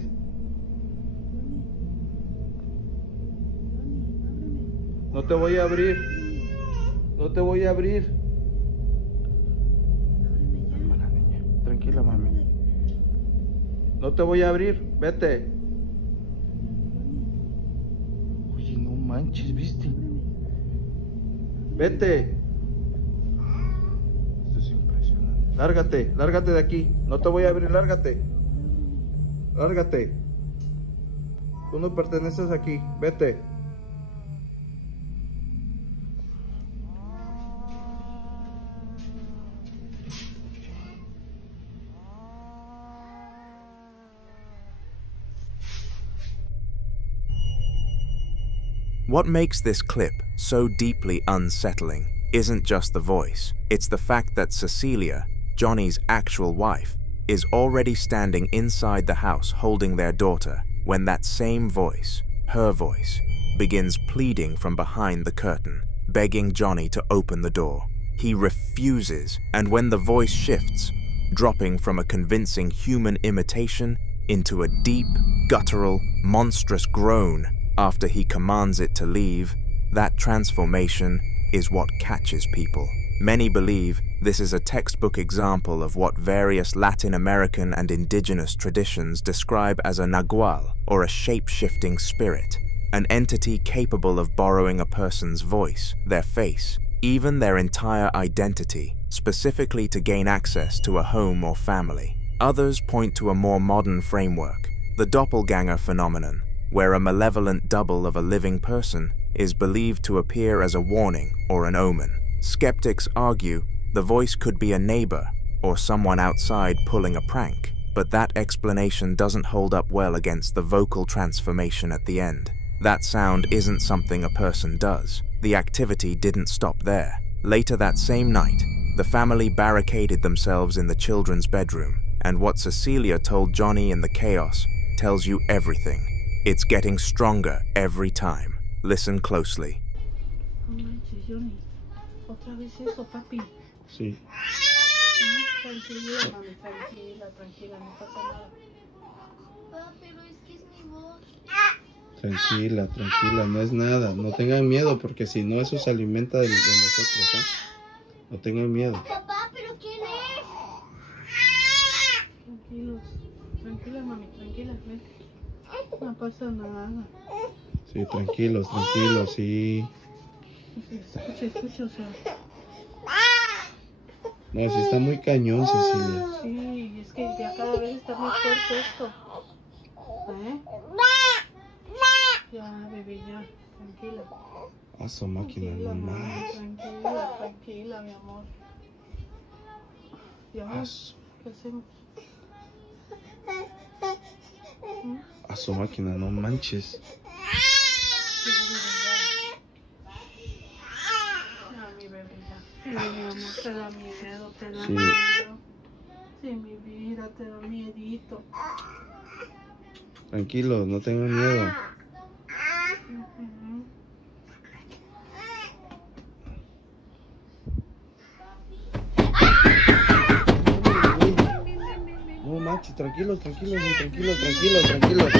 No te voy a abrir. No te voy a abrir. Calma, niña. Tranquila, mami. No te voy a abrir. Vete. Oye, no manches. manches, ¿viste? Vete. Esto es impresionante. Lárgate, lárgate de aquí. No te voy a abrir, lárgate. Lárgate. Tú no perteneces aquí. Vete. What makes this clip so deeply unsettling isn't just the voice, it's the fact that Cecilia, Johnny's actual wife, is already standing inside the house holding their daughter when that same voice, her voice, begins pleading from behind the curtain, begging Johnny to open the door. He refuses, and when the voice shifts, dropping from a convincing human imitation into a deep, guttural, monstrous groan after he commands it to leave, that transformation is what catches people. Many believe this is a textbook example of what various Latin American and indigenous traditions describe as a nagual, or a shape-shifting spirit, an entity capable of borrowing a person's voice, their face, even their entire identity, specifically to gain access to a home or family. Others point to a more modern framework, the doppelganger phenomenon, where a malevolent double of a living person is believed to appear as a warning or an omen. Skeptics argue the voice could be a neighbor or someone outside pulling a prank, but that explanation doesn't hold up well against the vocal transformation at the end. That sound isn't something a person does. The activity didn't stop there. Later that same night, the family barricaded themselves in the children's bedroom, and what Cecilia told Johnny in the chaos tells you everything. It's getting stronger every time. Listen closely. No manches, Johnny. Otra vez eso, papi. Sí. Tranquila, mami, tranquila, tranquila, no pasa nada. Pero es que es mi voz. Tranquila, tranquila, no es nada. No tengan miedo, porque si no, eso se alimenta de nosotros, ¿eh? No tengan miedo. Papá, ¿pero quién es? Tranquilos, tranquila, mami, tranquila, ven. No pasa nada. Sí, tranquilos, tranquilos, sí. Escucha, o sea. No, sí está muy cañón, Cecilia. Sí, es que ya cada vez está más fuerte esto. ¿Eh? Ya, bebé, ya, tranquila. A su máquina, Tranquila, no mami, más. tranquila, mi amor. Ya, ¿qué hacemos? A su máquina, no manches. Ya, mi bebé, ya. Sí, mi amor, te da miedo, te da Sí. miedo. Sí, mi vida, te da miedito. Tranquilos, no tengan miedo. Ujú. No manches, tranquilos, tranquilos, tranquilos, tranquilos, tranquilos.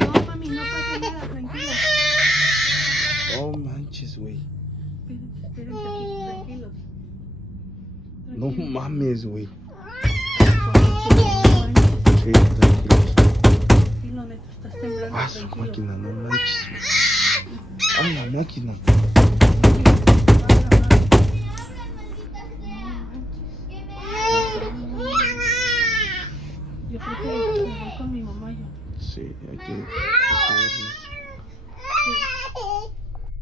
No, mami, no pasa nada, tranquila. No manches, güey. Espérense aquí, tranquilos. No mames, güey. Sí, tranquilos. tranquilo, neto, estás temblando, A su tranquilo. máquina, no manches, güey. A la máquina. Yo creo que me voy con mi mamá ya. Sí, hay que irnos.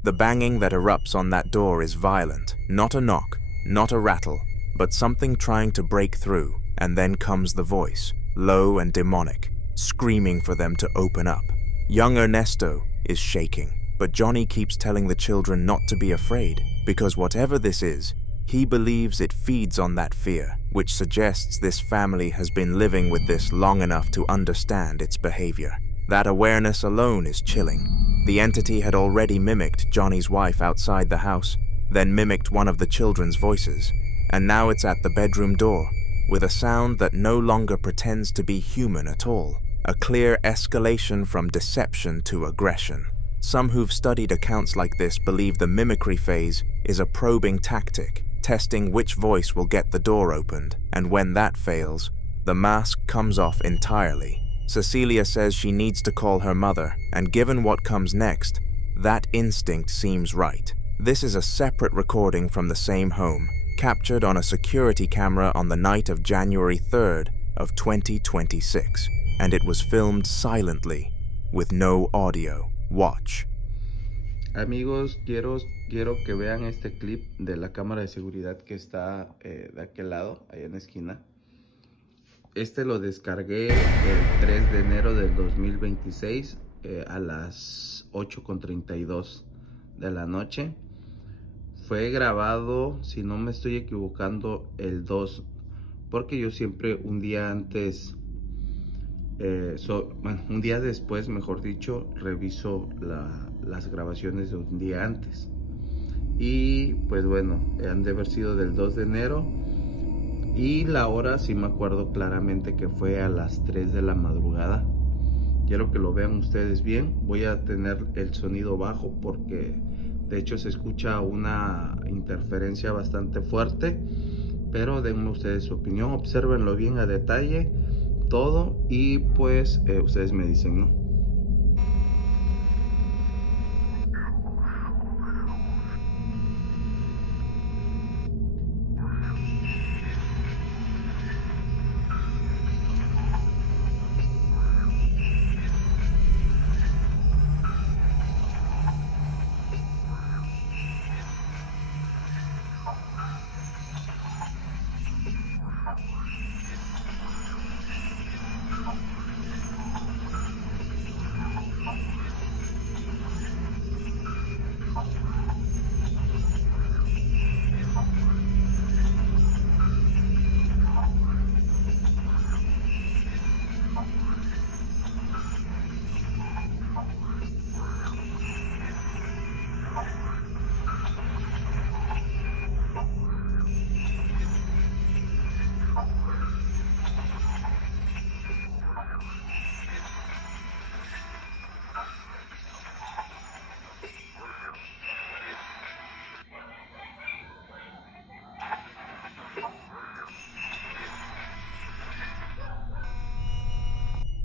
The banging that erupts on that door is violent. Not a knock, not a rattle, but something trying to break through, and then comes the voice, low and demonic, screaming for them to open up. Young Ernesto is shaking, but Johnny keeps telling the children not to be afraid, because whatever this is, he believes it feeds on that fear, which suggests this family has been living with this long enough to understand its behavior. That awareness alone is chilling. The entity had already mimicked Johnny's wife outside the house, then mimicked one of the children's voices, and now it's at the bedroom door, with a sound that no longer pretends to be human at all, a clear escalation from deception to aggression. Some who've studied accounts like this believe the mimicry phase is a probing tactic, testing which voice will get the door opened, and when that fails, the mask comes off entirely. Cecilia says she needs to call her mother, and given what comes next, That instinct seems right. This is a separate recording from the same home, captured on a security camera on the night of January 3rd of 2026, and it was filmed silently, with no audio. Watch. Amigos, quiero que vean este clip de la cámara de seguridad que está de aquel lado, ahí en la esquina. Este lo descargué el 3 de enero del 2026 a las 8:32 de la noche. Fue grabado, si no me estoy equivocando, el 2, porque yo siempre un día antes, un día después, mejor dicho, reviso las grabaciones de un día antes. Y pues bueno, han de haber sido del 2 de enero. Y la hora sí me acuerdo claramente que fue a las 3 de la madrugada. Quiero que lo vean ustedes bien. Voy a tener el sonido bajo porque de hecho se escucha una interferencia bastante fuerte. Pero denme ustedes su opinión, obsérvenlo bien a detalle todo y pues ustedes me dicen, ¿no?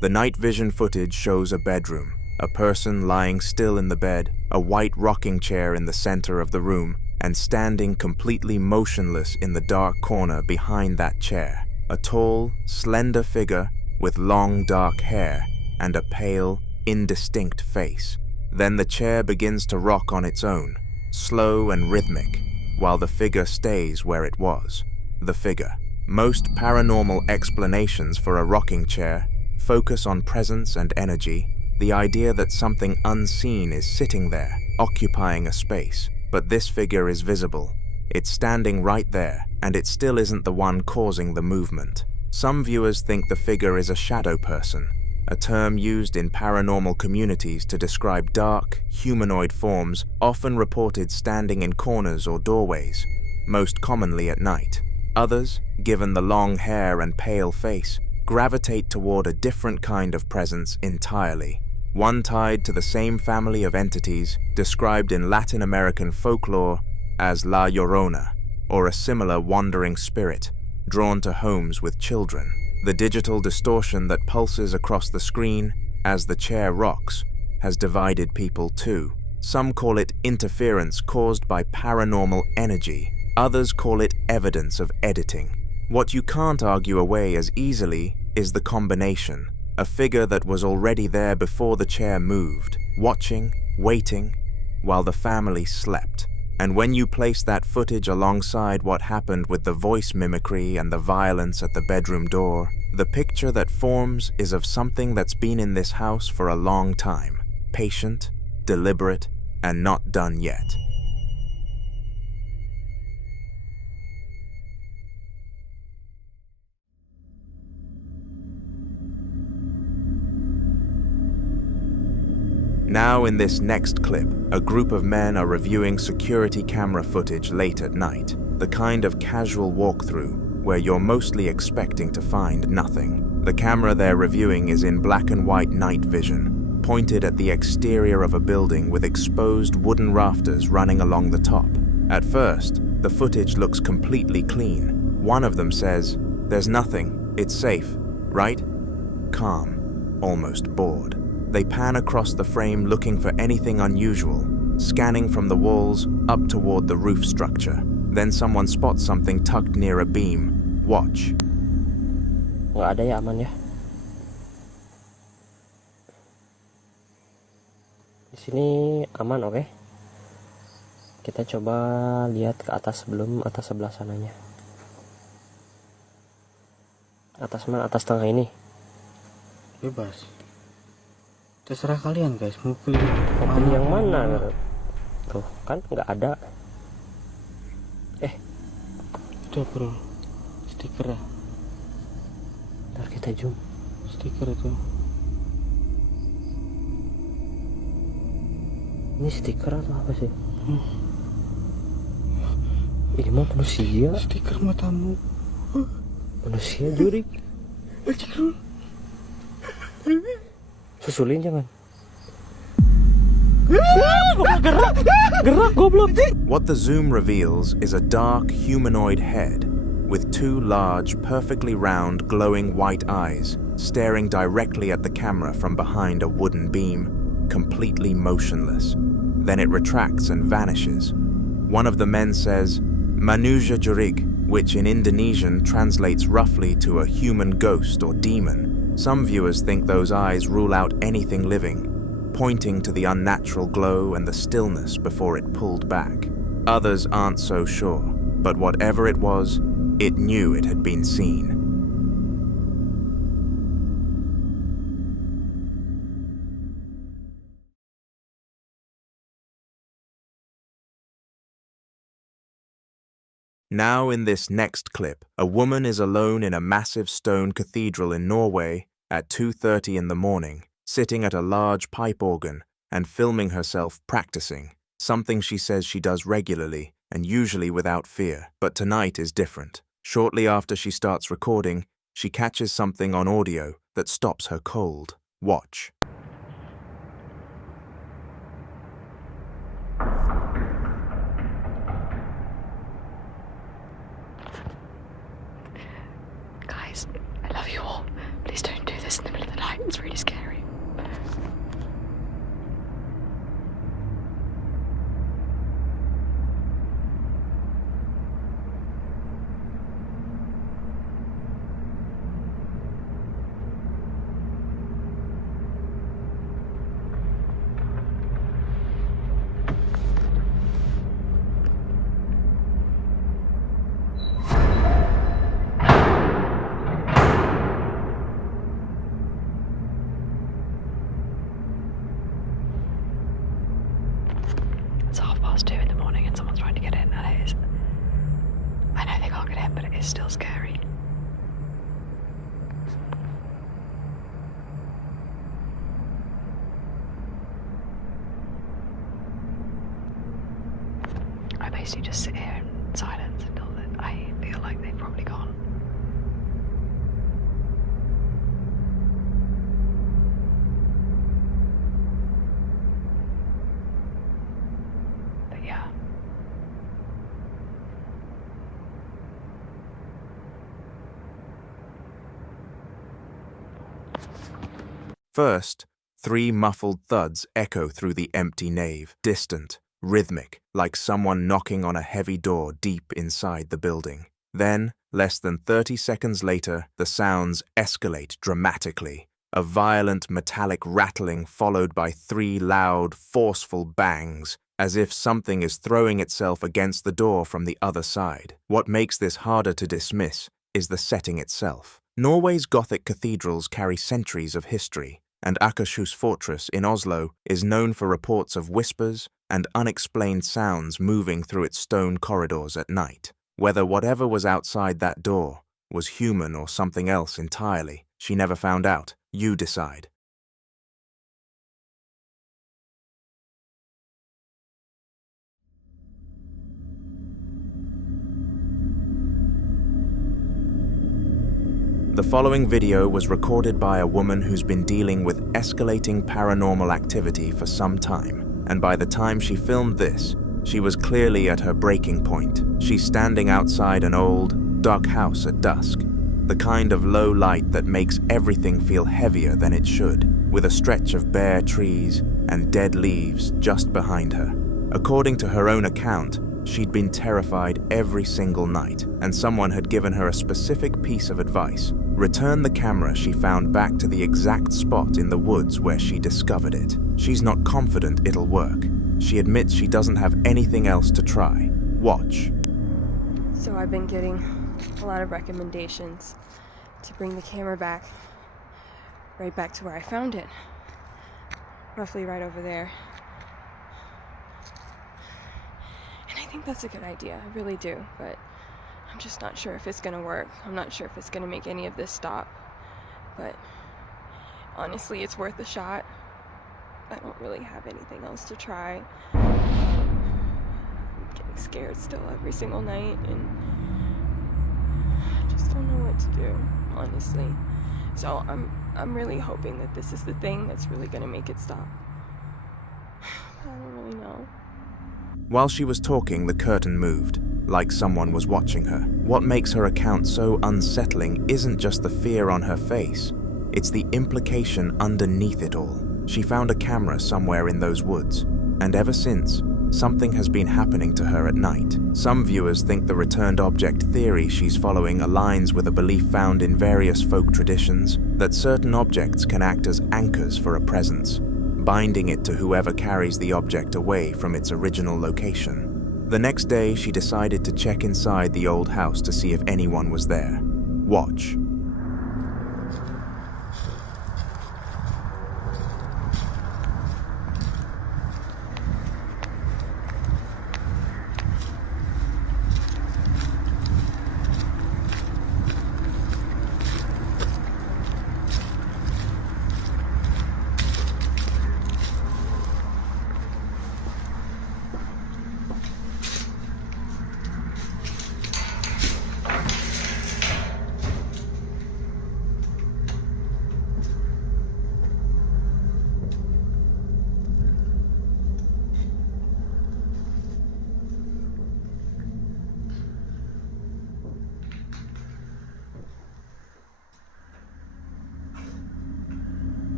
The night vision footage shows a bedroom, a person lying still in the bed, a white rocking chair in the center of the room, and standing completely motionless in the dark corner behind that chair, a tall, slender figure with long dark hair and a pale, indistinct face. Then the chair begins to rock on its own, slow and rhythmic, while the figure stays where it was. The figure. Most paranormal explanations for a rocking chair focus on presence and energy, the idea that something unseen is sitting there, occupying a space. But this figure is visible. It's standing right there, and it still isn't the one causing the movement. Some viewers think the figure is a shadow person, a term used in paranormal communities to describe dark, humanoid forms often reported standing in corners or doorways, most commonly at night. Others, given the long hair and pale face, gravitate toward a different kind of presence entirely, one tied to the same family of entities described in Latin American folklore as La Llorona, or a similar wandering spirit drawn to homes with children. The digital distortion that pulses across the screen as the chair rocks has divided people too. Some call it interference caused by paranormal energy. Others call it evidence of editing. What you can't argue away as easily is the combination, a figure that was already there before the chair moved, watching, waiting, while the family slept. And when you place that footage alongside what happened with the voice mimicry and the violence at the bedroom door, the picture that forms is of something that's been in this house for a long time, patient, deliberate, and not done yet. Now in this next clip, a group of men are reviewing security camera footage late at night, the kind of casual walkthrough where you're mostly expecting to find nothing. The camera they're reviewing is in black and white night vision, pointed at the exterior of a building with exposed wooden rafters running along the top. At first, the footage looks completely clean. One of them says, "There's nothing, it's safe, right?" Calm, almost bored. They pan across the frame looking for anything unusual, scanning from the walls up toward the roof structure. Then someone spots something tucked near a beam. Watch. Nggak ada ya, aman ya. Di sini aman, oke? Kita coba lihat ke atas sebelum atas sebelah sananya. Atas mana? Atas tengah ini. Bebas. Terserah kalian guys, mau pilih pohon yang mana? Tuh, kan nggak ada. Udah bro, stiker ya. Ntar kita zoom. Stiker itu. Ini stiker atau apa sih? Ini mah manusia. Stiker matamu. Manusia jurik. Susulin jangan. Gerak goblok. What the zoom reveals is a dark humanoid head with two large, perfectly round, glowing white eyes staring directly at the camera from behind a wooden beam, completely motionless. Then it retracts and vanishes. One of the men says, "Manusia jurig," which in Indonesian translates roughly to a human ghost or demon. Some viewers think those eyes rule out anything living, pointing to the unnatural glow and the stillness before it pulled back. Others aren't so sure, but whatever it was, it knew it had been seen. Now in this next clip, a woman is alone in a massive stone cathedral in Norway at 2:30 in the morning, sitting at a large pipe organ and filming herself practicing, something she says she does regularly and usually without fear. But tonight is different. Shortly after she starts recording, she catches something on audio that stops her cold. Watch. Guys, I love you all. Please don't do this in the middle of the night. It's really scary. It's 2:30 in the morning and someone's trying to get in, and it is... I know they can't get in, but it is still scary. I basically just sit here in silence until I feel like they've probably gone. But yeah. First, 3 muffled thuds echo through the empty nave, distant, rhythmic, like someone knocking on a heavy door deep inside the building. Then, less than 30 seconds later, the sounds escalate dramatically, a violent metallic rattling followed by 3 loud, forceful bangs, as if something is throwing itself against the door from the other side. What makes this harder to dismiss is the setting itself. Norway's Gothic cathedrals carry centuries of history, and Akershus Fortress in Oslo is known for reports of whispers and unexplained sounds moving through its stone corridors at night. Whether whatever was outside that door was human or something else entirely, she never found out. You decide. The following video was recorded by a woman who's been dealing with escalating paranormal activity for some time, and by the time she filmed this, she was clearly at her breaking point. She's standing outside an old, dark house at dusk, the kind of low light that makes everything feel heavier than it should. with a stretch of bare trees and dead leaves just behind her. According to her own account, she'd been terrified every single night, and someone had given her a specific piece of advice: return the camera she found back to the exact spot in the woods where she discovered it. She's not confident it'll work. She admits she doesn't have anything else to try. Watch. So I've been getting a lot of recommendations to bring the camera back, right back to where I found it. Roughly right over there. And I think that's a good idea, I really do, but I'm just not sure if it's gonna work. I'm not sure if it's gonna make any of this stop, but honestly, it's worth a shot. I don't really have anything else to try. I'm getting scared still every single night, and I just don't know what to do, honestly. So I'm really hoping that this is the thing that's really gonna make it stop. I don't really know. While she was talking, the curtain moved, like someone was watching her. What makes her account so unsettling isn't just the fear on her face, it's the implication underneath it all. She found a camera somewhere in those woods, and ever since, something has been happening to her at night. Some viewers think the returned object theory she's following aligns with a belief found in various folk traditions that certain objects can act as anchors for a presence, binding it to whoever carries the object away from its original location. The next day, she decided to check inside the old house to see if anyone was there. Watch.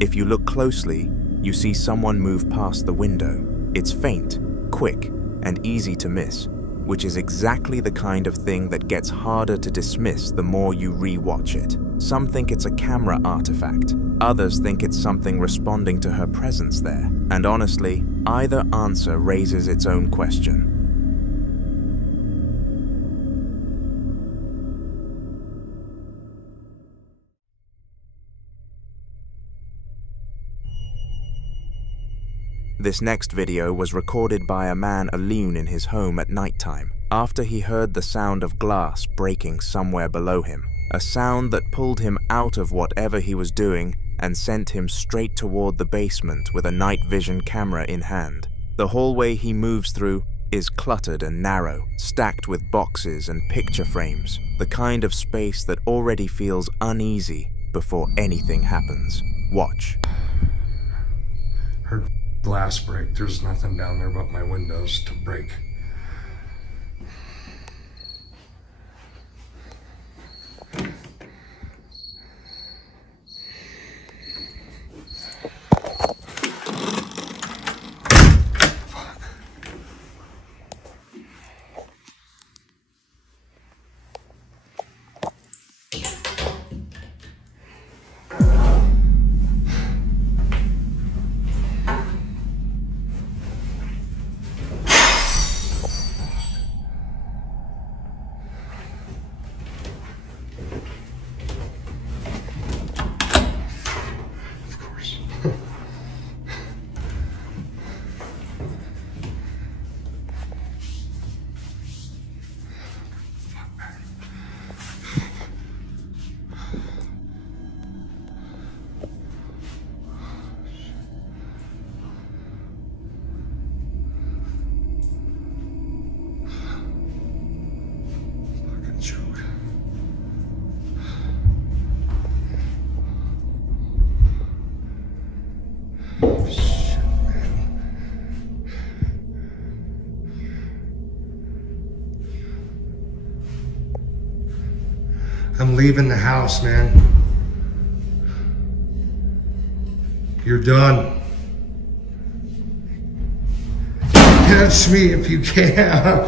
If you look closely, you see someone move past the window. It's faint, quick, and easy to miss, which is exactly the kind of thing that gets harder to dismiss the more you re-watch it. Some think it's a camera artifact. Others think it's something responding to her presence there. And honestly, either answer raises its own question. This next video was recorded by a man alone in his home at nighttime, after he heard the sound of glass breaking somewhere below him, a sound that pulled him out of whatever he was doing and sent him straight toward the basement with a night vision camera in hand. The hallway he moves through is cluttered and narrow, stacked with boxes and picture frames, the kind of space that already feels uneasy before anything happens. Watch. Heard glass break. There's nothing down there but my windows to break. I'm leaving the house, man. You're done. Catch me if you can.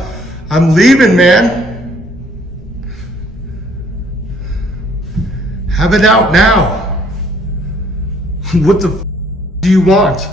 I'm leaving, man. Have it out now. What the do you want?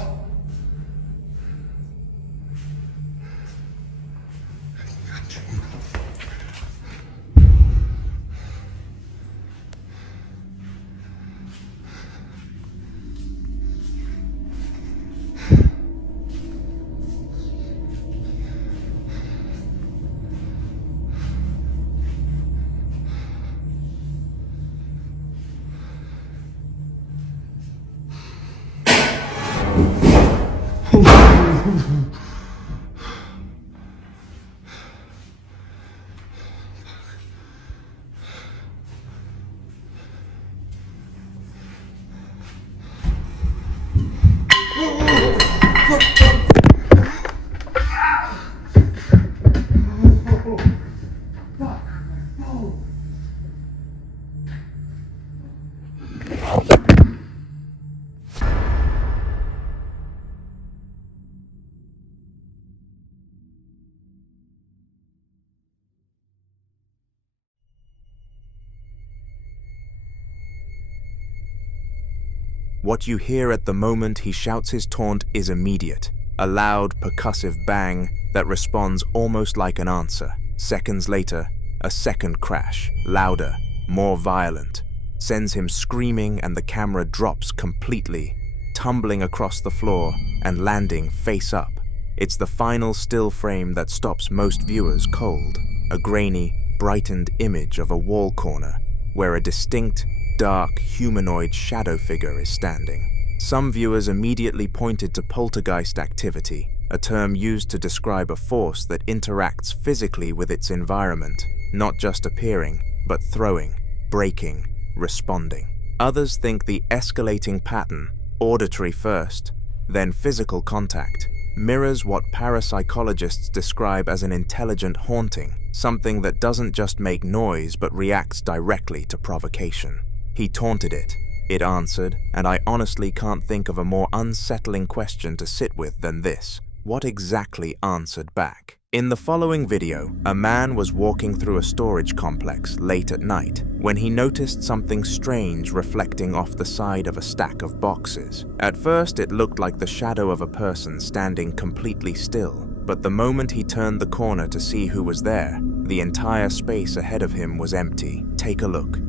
What you hear at the moment he shouts his taunt is immediate, a loud, percussive bang that responds almost like an answer. Seconds later, a second crash, louder, more violent, sends him screaming, and the camera drops completely, tumbling across the floor and landing face up. It's the final still frame that stops most viewers cold, a grainy, brightened image of a wall corner where a distinct, dark, humanoid shadow figure is standing. Some viewers immediately pointed to poltergeist activity, a term used to describe a force that interacts physically with its environment, not just appearing, but throwing, breaking, responding. Others think the escalating pattern, auditory first, then physical contact, mirrors what parapsychologists describe as an intelligent haunting, something that doesn't just make noise but reacts directly to provocation. He taunted it, it answered, and I honestly can't think of a more unsettling question to sit with than this. What exactly answered back? In the following video, a man was walking through a storage complex late at night when he noticed something strange reflecting off the side of a stack of boxes. At first, it looked like the shadow of a person standing completely still, but the moment he turned the corner to see who was there, the entire space ahead of him was empty. Take a look.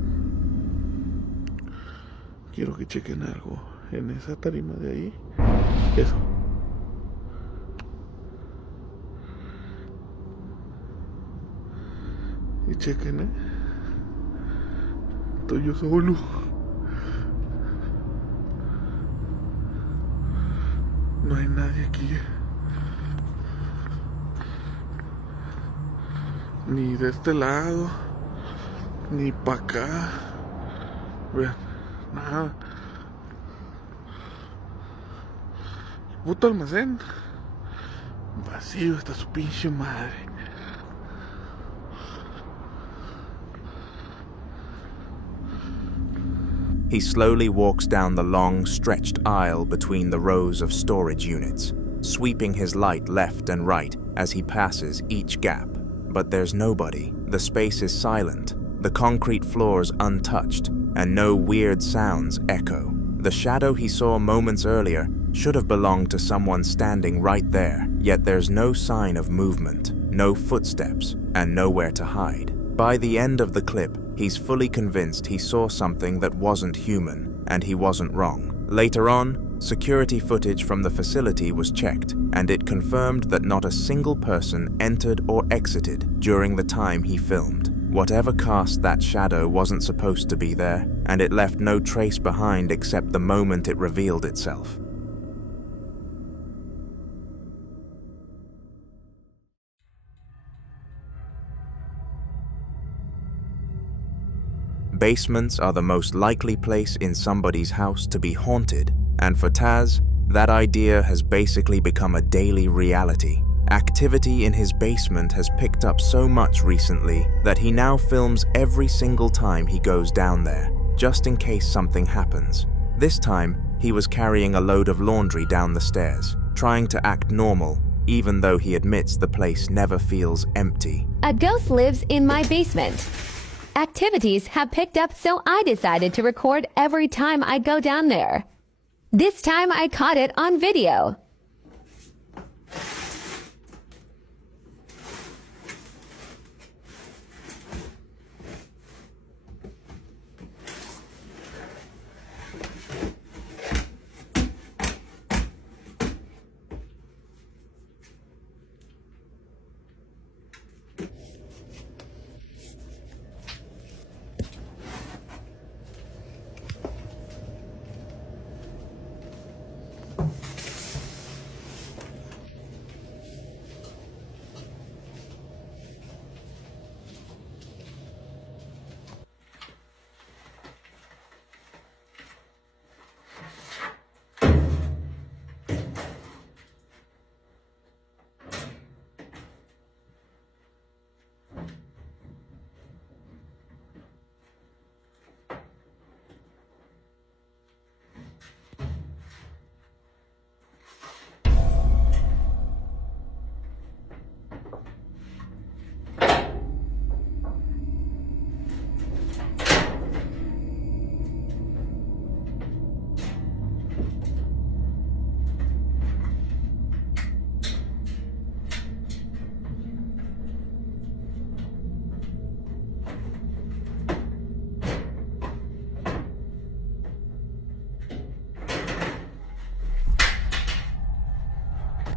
Quiero que chequen algo en esa tarima de ahí. Eso. Y chequen, estoy yo solo. No hay nadie aquí. Ni de este lado, ni para acá. Vean. Nada. Puto almacén vacío hasta su pinche madre. He slowly walks down the long, stretched aisle between the rows of storage units, sweeping his light left and right as he passes each gap. But there's nobody. The space is silent, the concrete floors untouched, and no weird sounds echo. The shadow he saw moments earlier should have belonged to someone standing right there, yet there's no sign of movement, no footsteps, and nowhere to hide. By the end of the clip, he's fully convinced he saw something that wasn't human, and he wasn't wrong. Later on, security footage from the facility was checked, and it confirmed that not a single person entered or exited during the time he filmed. Whatever cast that shadow wasn't supposed to be there, and it left no trace behind except the moment it revealed itself. Basements are the most likely place in somebody's house to be haunted, and for Taz, that idea has basically become a daily reality. Activity in his basement has picked up so much recently that he now films every single time he goes down there, just in case something happens. This time, He was carrying a load of laundry down the stairs, trying to act normal, even though he admits the place never feels empty. A ghost lives in my basement. Activities have picked up, so I decided to record every time I go down there. This time I caught it on video.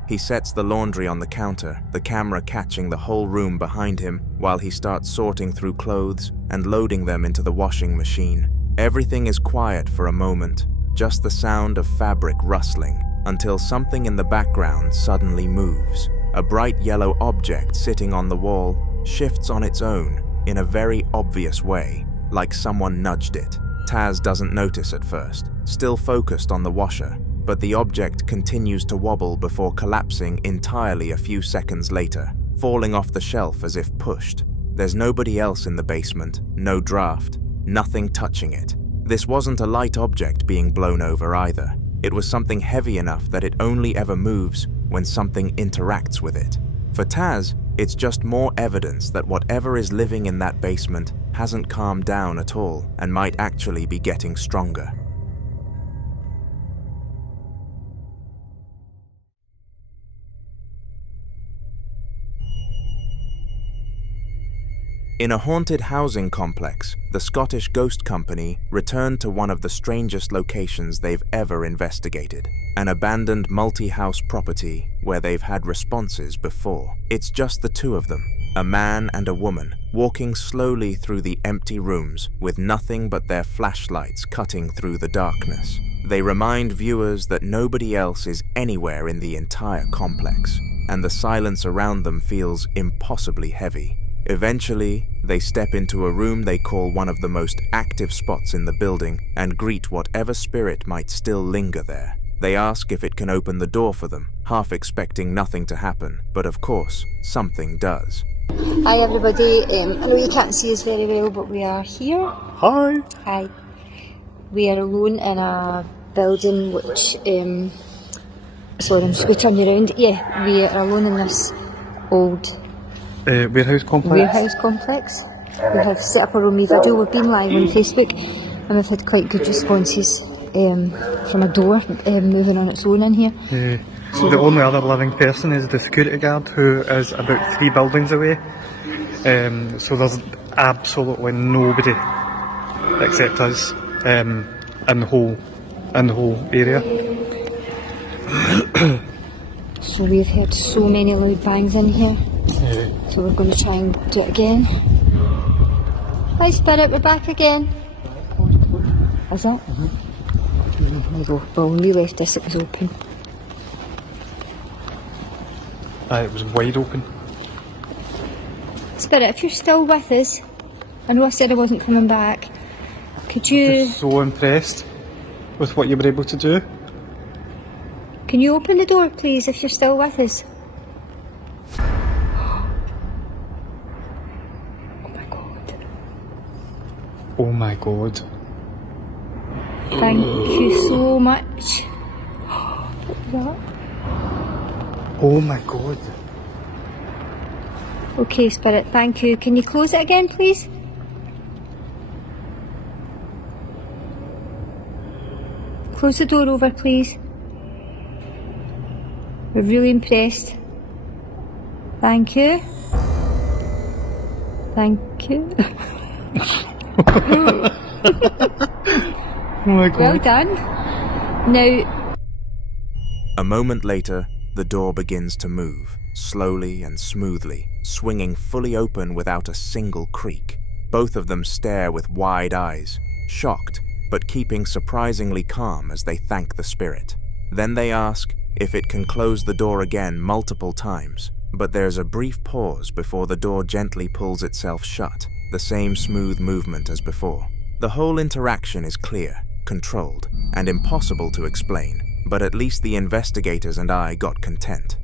He sets the laundry on the counter, the camera catching the whole room behind him while he starts sorting through clothes and loading them into the washing machine. Everything is quiet for a moment, just the sound of fabric rustling, until something in the background suddenly moves. A bright yellow object sitting on the wall shifts on its own in a very obvious way, like someone nudged it. Taz doesn't notice at first, still focused on the washer, but the object continues to wobble before collapsing entirely a few seconds later, falling off the shelf as if pushed. There's nobody else in the basement, no draft, nothing touching it. This wasn't a light object being blown over either. It was something heavy enough that it only ever moves when something interacts with it. For Taz, it's just more evidence that whatever is living in that basement hasn't calmed down at all and might actually be getting stronger. In a haunted housing complex, the Scottish Ghost Company returned to one of the strangest locations they've ever investigated, an abandoned multi-house property where they've had responses before. It's just the two of them, a man and a woman, walking slowly through the empty rooms with nothing but their flashlights cutting through the darkness. They remind viewers that nobody else is anywhere in the entire complex, and the silence around them feels impossibly heavy. Eventually, they step into a room they call one of the most active spots in the building and greet whatever spirit might still linger there. They ask if it can open the door for them, half expecting nothing to happen, but of course, something does. Hi everybody, I know you can't see us very well, but we are here. Hi! Hi. We are alone in a building which, sorry, I'm just going to turn you around. Yeah, we are alone in this old warehouse complex. We have set up a room video. We've been live on Facebook and we've had quite good responses from a door moving on its own in here. The only other living person is the security guard, who is about 3 buildings away. So there's absolutely nobody except us in the whole area. So we've heard so many loud bangs in here. So we're going to try and do it again. Hi Spirit, we're back again. Is that? There we go. Well, when we left this it was open. It was wide open. Spirit, if you're still with us, I know I said I wasn't coming back. Could you... I'm so impressed with what you were able to do. Can you open the door please if you're still with us? Oh my god. Thank you so much. that. Oh my god. Okay, Spirit, thank you. Can you close it again, please? Close the door over, please. We're really impressed. Thank you. Thank you. Oh my god. Well done. Now, A moment later, the door begins to move, slowly and smoothly, swinging fully open without a single creak. Both of them stare with wide eyes, shocked, but keeping surprisingly calm as they thank the spirit. Then they ask if it can close the door again multiple times, but there's a brief pause before the door gently pulls itself shut, the same smooth movement as before. The whole interaction is clear, controlled, and impossible to explain, but at least the investigators and I got content.